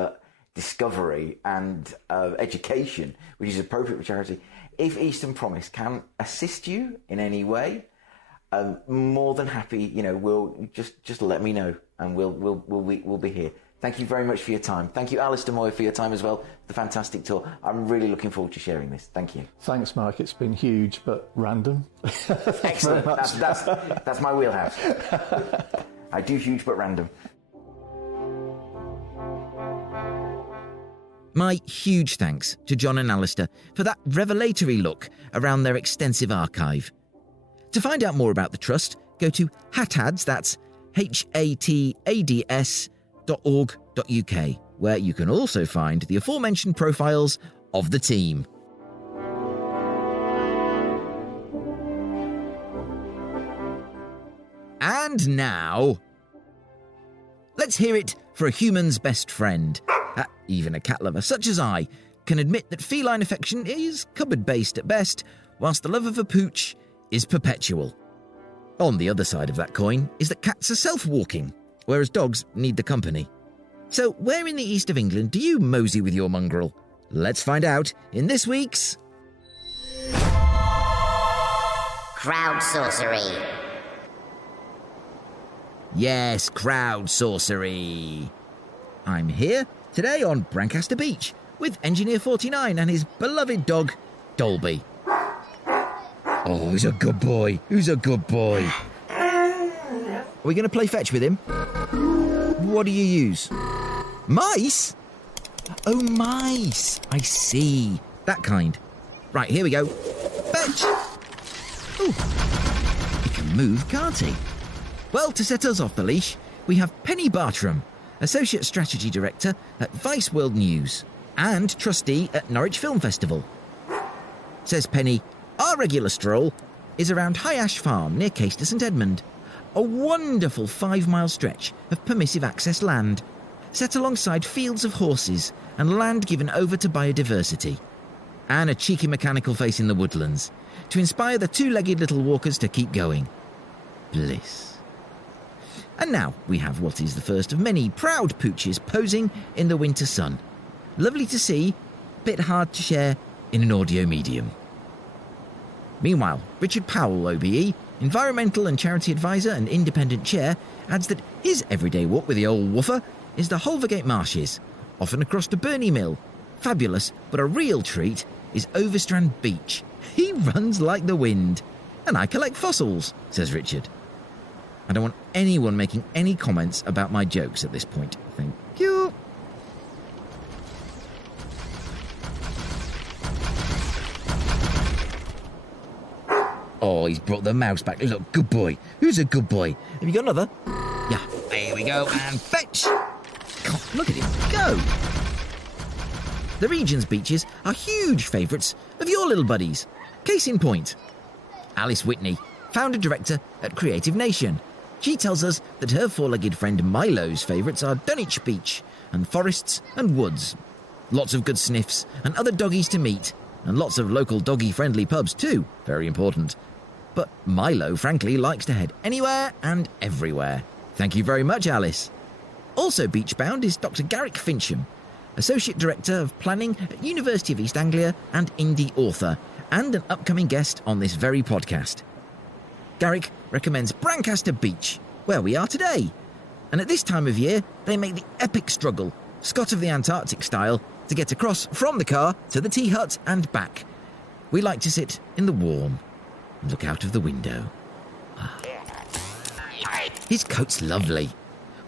discovery and education, which is appropriate for charity. If Eastern Promise can assist you in any way, more than happy. We'll just let me know, and we'll be here. Thank you very much for your time. Thank you, Alistair Moir, for your time as well. The fantastic tour. I'm really looking forward to sharing this. Thank you. Thanks, Mike. It's been huge, but random. Excellent. That's my wheelhouse. I do huge but random. My huge thanks to John and Alistair for that revelatory look around their extensive archive. To find out more about the Trust, go to HATADS, that's HATADS.org.uk, where you can also find the aforementioned profiles of the team. And now, let's hear it for a human's best friend. Even a cat lover such as I can admit that feline affection is cupboard-based at best, whilst the love of a pooch is perpetual. On the other side of that coin is that cats are self-walking, whereas dogs need the company. So where in the east of England do you mosey with your mongrel? Let's find out in this week's CROWDSOURCERY. Yes, CROWDSOURCERY. I'm here today on Brancaster Beach with Engineer 49 and his beloved dog, Dolby. Oh, he's a good boy. Who's a good boy? Are we going to play fetch with him? What do you use? Mice? Oh, mice. I see. That kind. Right, here we go. Fetch. Ooh. He can move, can't he? Well, to set us off the leash, we have Penny Bartram, Associate Strategy Director at Vice World News and Trustee at Norwich Film Festival. Says Penny, our regular stroll is around High Ash Farm near Caister St Edmund, a wonderful 5-mile stretch of permissive access land, set alongside fields of horses and land given over to biodiversity, and a cheeky mechanical face in the woodlands to inspire the 2-legged little walkers to keep going. Bliss. And now we have what is the first of many proud pooches posing in the winter sun. Lovely to see, bit hard to share in an audio medium. Meanwhile, Richard Powell, OBE, Environmental and Charity Advisor and Independent Chair, adds that his everyday walk with the old woofer is the Holvergate Marshes, often across to Burney Mill. Fabulous, but a real treat is Overstrand Beach. He runs like the wind. And I collect fossils, says Richard. I don't want anyone making any comments about my jokes at this point. Thank you. Oh, he's brought the mouse back. Look, good boy. Who's a good boy? Have you got another? Yeah, here we go. And fetch. God, look at him go. The region's beaches are huge favourites of your little buddies. Case in point, Alice Whitney, founder-director at Creative Nation. She tells us that her 4-legged friend Milo's favourites are Dunwich Beach and forests and woods. Lots of good sniffs and other doggies to meet, and lots of local doggy-friendly pubs too, very important. But Milo, frankly, likes to head anywhere and everywhere. Thank you very much, Alice. Also beach-bound is Dr. Garrick Fincham, Associate Director of Planning at University of East Anglia and indie author, and an upcoming guest on this very podcast. Garrick recommends Brancaster Beach, where we are today. And at this time of year, they make the epic struggle, Scott of the Antarctic style, to get across from the car to the tea hut and back. We like to sit in the warm and look out of the window. His coat's lovely.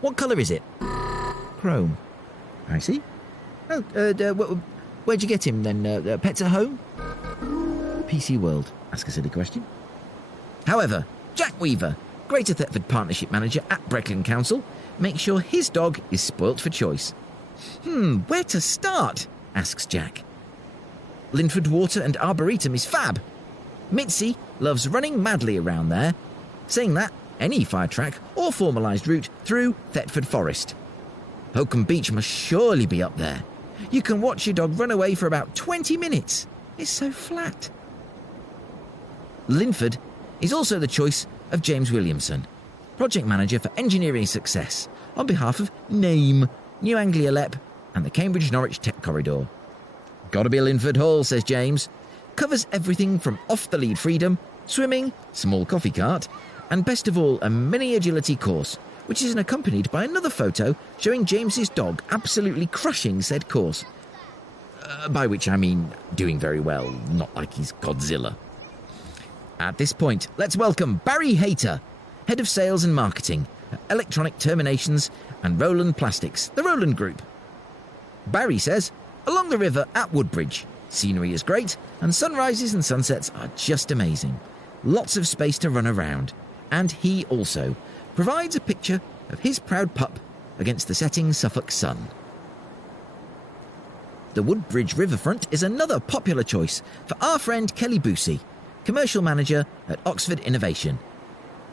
What colour is it? Chrome. I see. Oh, where'd you get him then? Pets at home? PC World. Ask a silly question. However, Jack Weaver, Greater Thetford Partnership Manager at Brecon Council, makes sure his dog is spoilt for choice. Where to start? Asks Jack. Linford Water and Arboretum is fab. Mitzi loves running madly around there. Saying that, any fire track or formalised route through Thetford Forest. Holcombe Beach must surely be up there. You can watch your dog run away for about 20 minutes. It's so flat. Linford is also the choice of James Williamson, Project Manager for Engineering Success, on behalf of NAME, New Anglia LEP, and the Cambridge-Norwich Tech Corridor. Gotta be Linford Hall, says James. Covers everything from off-the-lead freedom, swimming, small coffee cart, and best of all, a mini agility course, which is accompanied by another photo showing James's dog absolutely crushing said course. By which I mean doing very well, not like he's Godzilla. At this point, let's welcome Barry Hayter, Head of Sales and Marketing, Electronic Terminations and Roland Plastics, the Roland Group. Barry says, along the river at Woodbridge, scenery is great and sunrises and sunsets are just amazing. Lots of space to run around. And he also provides a picture of his proud pup against the setting Suffolk sun. The Woodbridge riverfront is another popular choice for our friend Kelly Boosie, Commercial Manager at Oxford Innovation.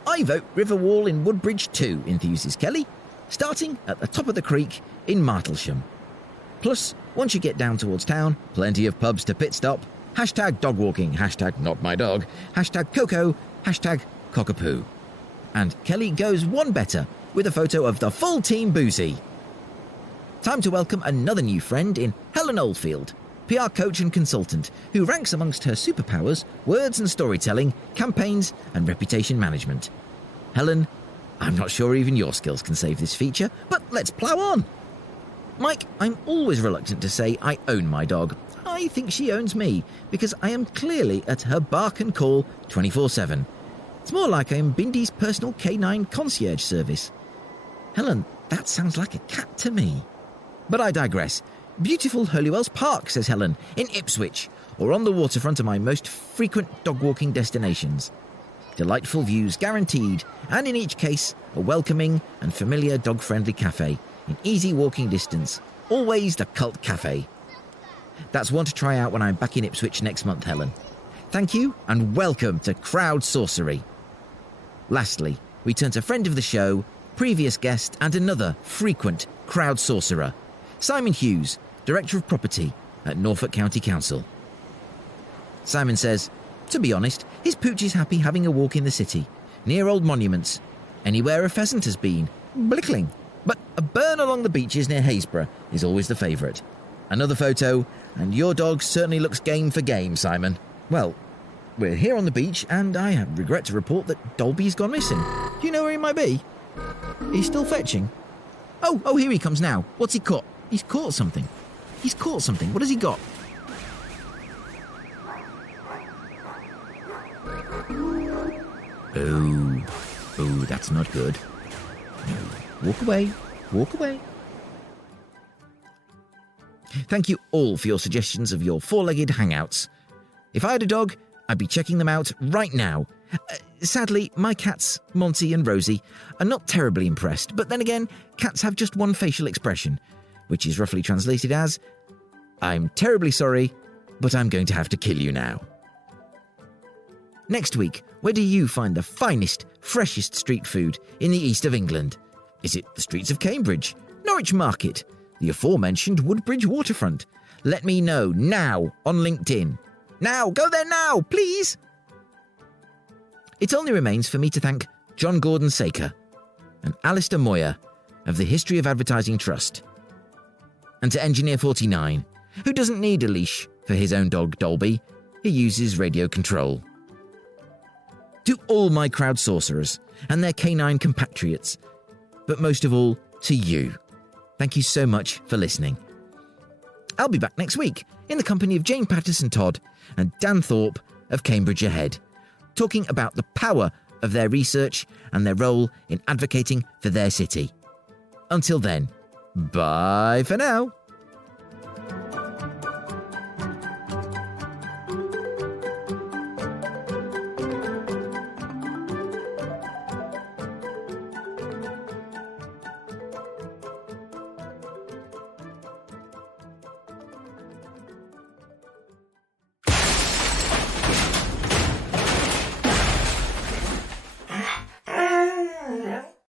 I vote Riverwall in Woodbridge too, enthuses Kelly, starting at the top of the creek in Martlesham. Plus, once you get down towards town, plenty of pubs to pit stop. Hashtag dog walking, hashtag not my dog, hashtag Coco, hashtag cockapoo. And Kelly goes one better with a photo of the full team boozy. Time to welcome another new friend in Helen Oldfield, PR coach and consultant, who ranks amongst her superpowers words and storytelling, campaigns and reputation management. Helen, I'm not sure even your skills can save this feature, but let's plough on. Mike, I'm always reluctant to say I own my dog. I think she owns me, because I am clearly at her bark and call 24/7. It's more like I am Bindy's personal canine concierge service. Helen, that sounds like a cat to me. But I digress. Beautiful Holywell's Park, says Helen, in Ipswich, or on the waterfront are my most frequent dog-walking destinations. Delightful views guaranteed, and in each case, a welcoming and familiar dog-friendly cafe, in easy walking distance, always the Cult Cafe. That's one to try out when I'm back in Ipswich next month, Helen. Thank you, and welcome to CROWDSOURCERY. Lastly, we turn to friend of the show, previous guest, and another frequent crowd sorcerer, Simon Hughes, Director of Property at Norfolk County Council. Simon says, to be honest, his pooch is happy having a walk in the city, near old monuments, anywhere a pheasant has been, blickling. But a burn along the beaches near Haysborough is always the favourite. Another photo, and your dog certainly looks game for game, Simon. Well, we're here on the beach, and I regret to report that Dolby's gone missing. Do you know where he might be? He's still fetching. Oh, here he comes now. What's he caught? He's caught something. What has he got? Oh, that's not good. No, walk away. Thank you all for your suggestions of your four-legged hangouts. If I had a dog, I'd be checking them out right now. Sadly, my cats, Monty and Rosie, are not terribly impressed, but then again, cats have just one facial expression, which is roughly translated as, I'm terribly sorry, but I'm going to have to kill you now. Next week, where do you find the finest, freshest street food in the east of England? Is it the streets of Cambridge, Norwich Market, the aforementioned Woodbridge waterfront? Let me know now on LinkedIn. Now, go there now, please! It only remains for me to thank John Gordon Saker and Alistair Moir of the History of Advertising Trust, and to Engineer 49, who doesn't need a leash for his own dog Dolby, he uses radio control. To all my crowd sorcerers and their canine compatriots, but most of all, to you. Thank you so much for listening. I'll be back next week in the company of Jane Patterson-Todd and Dan Thorpe of Cambridge Ahead, talking about the power of their research and their role in advocating for their city. Until then, bye for now.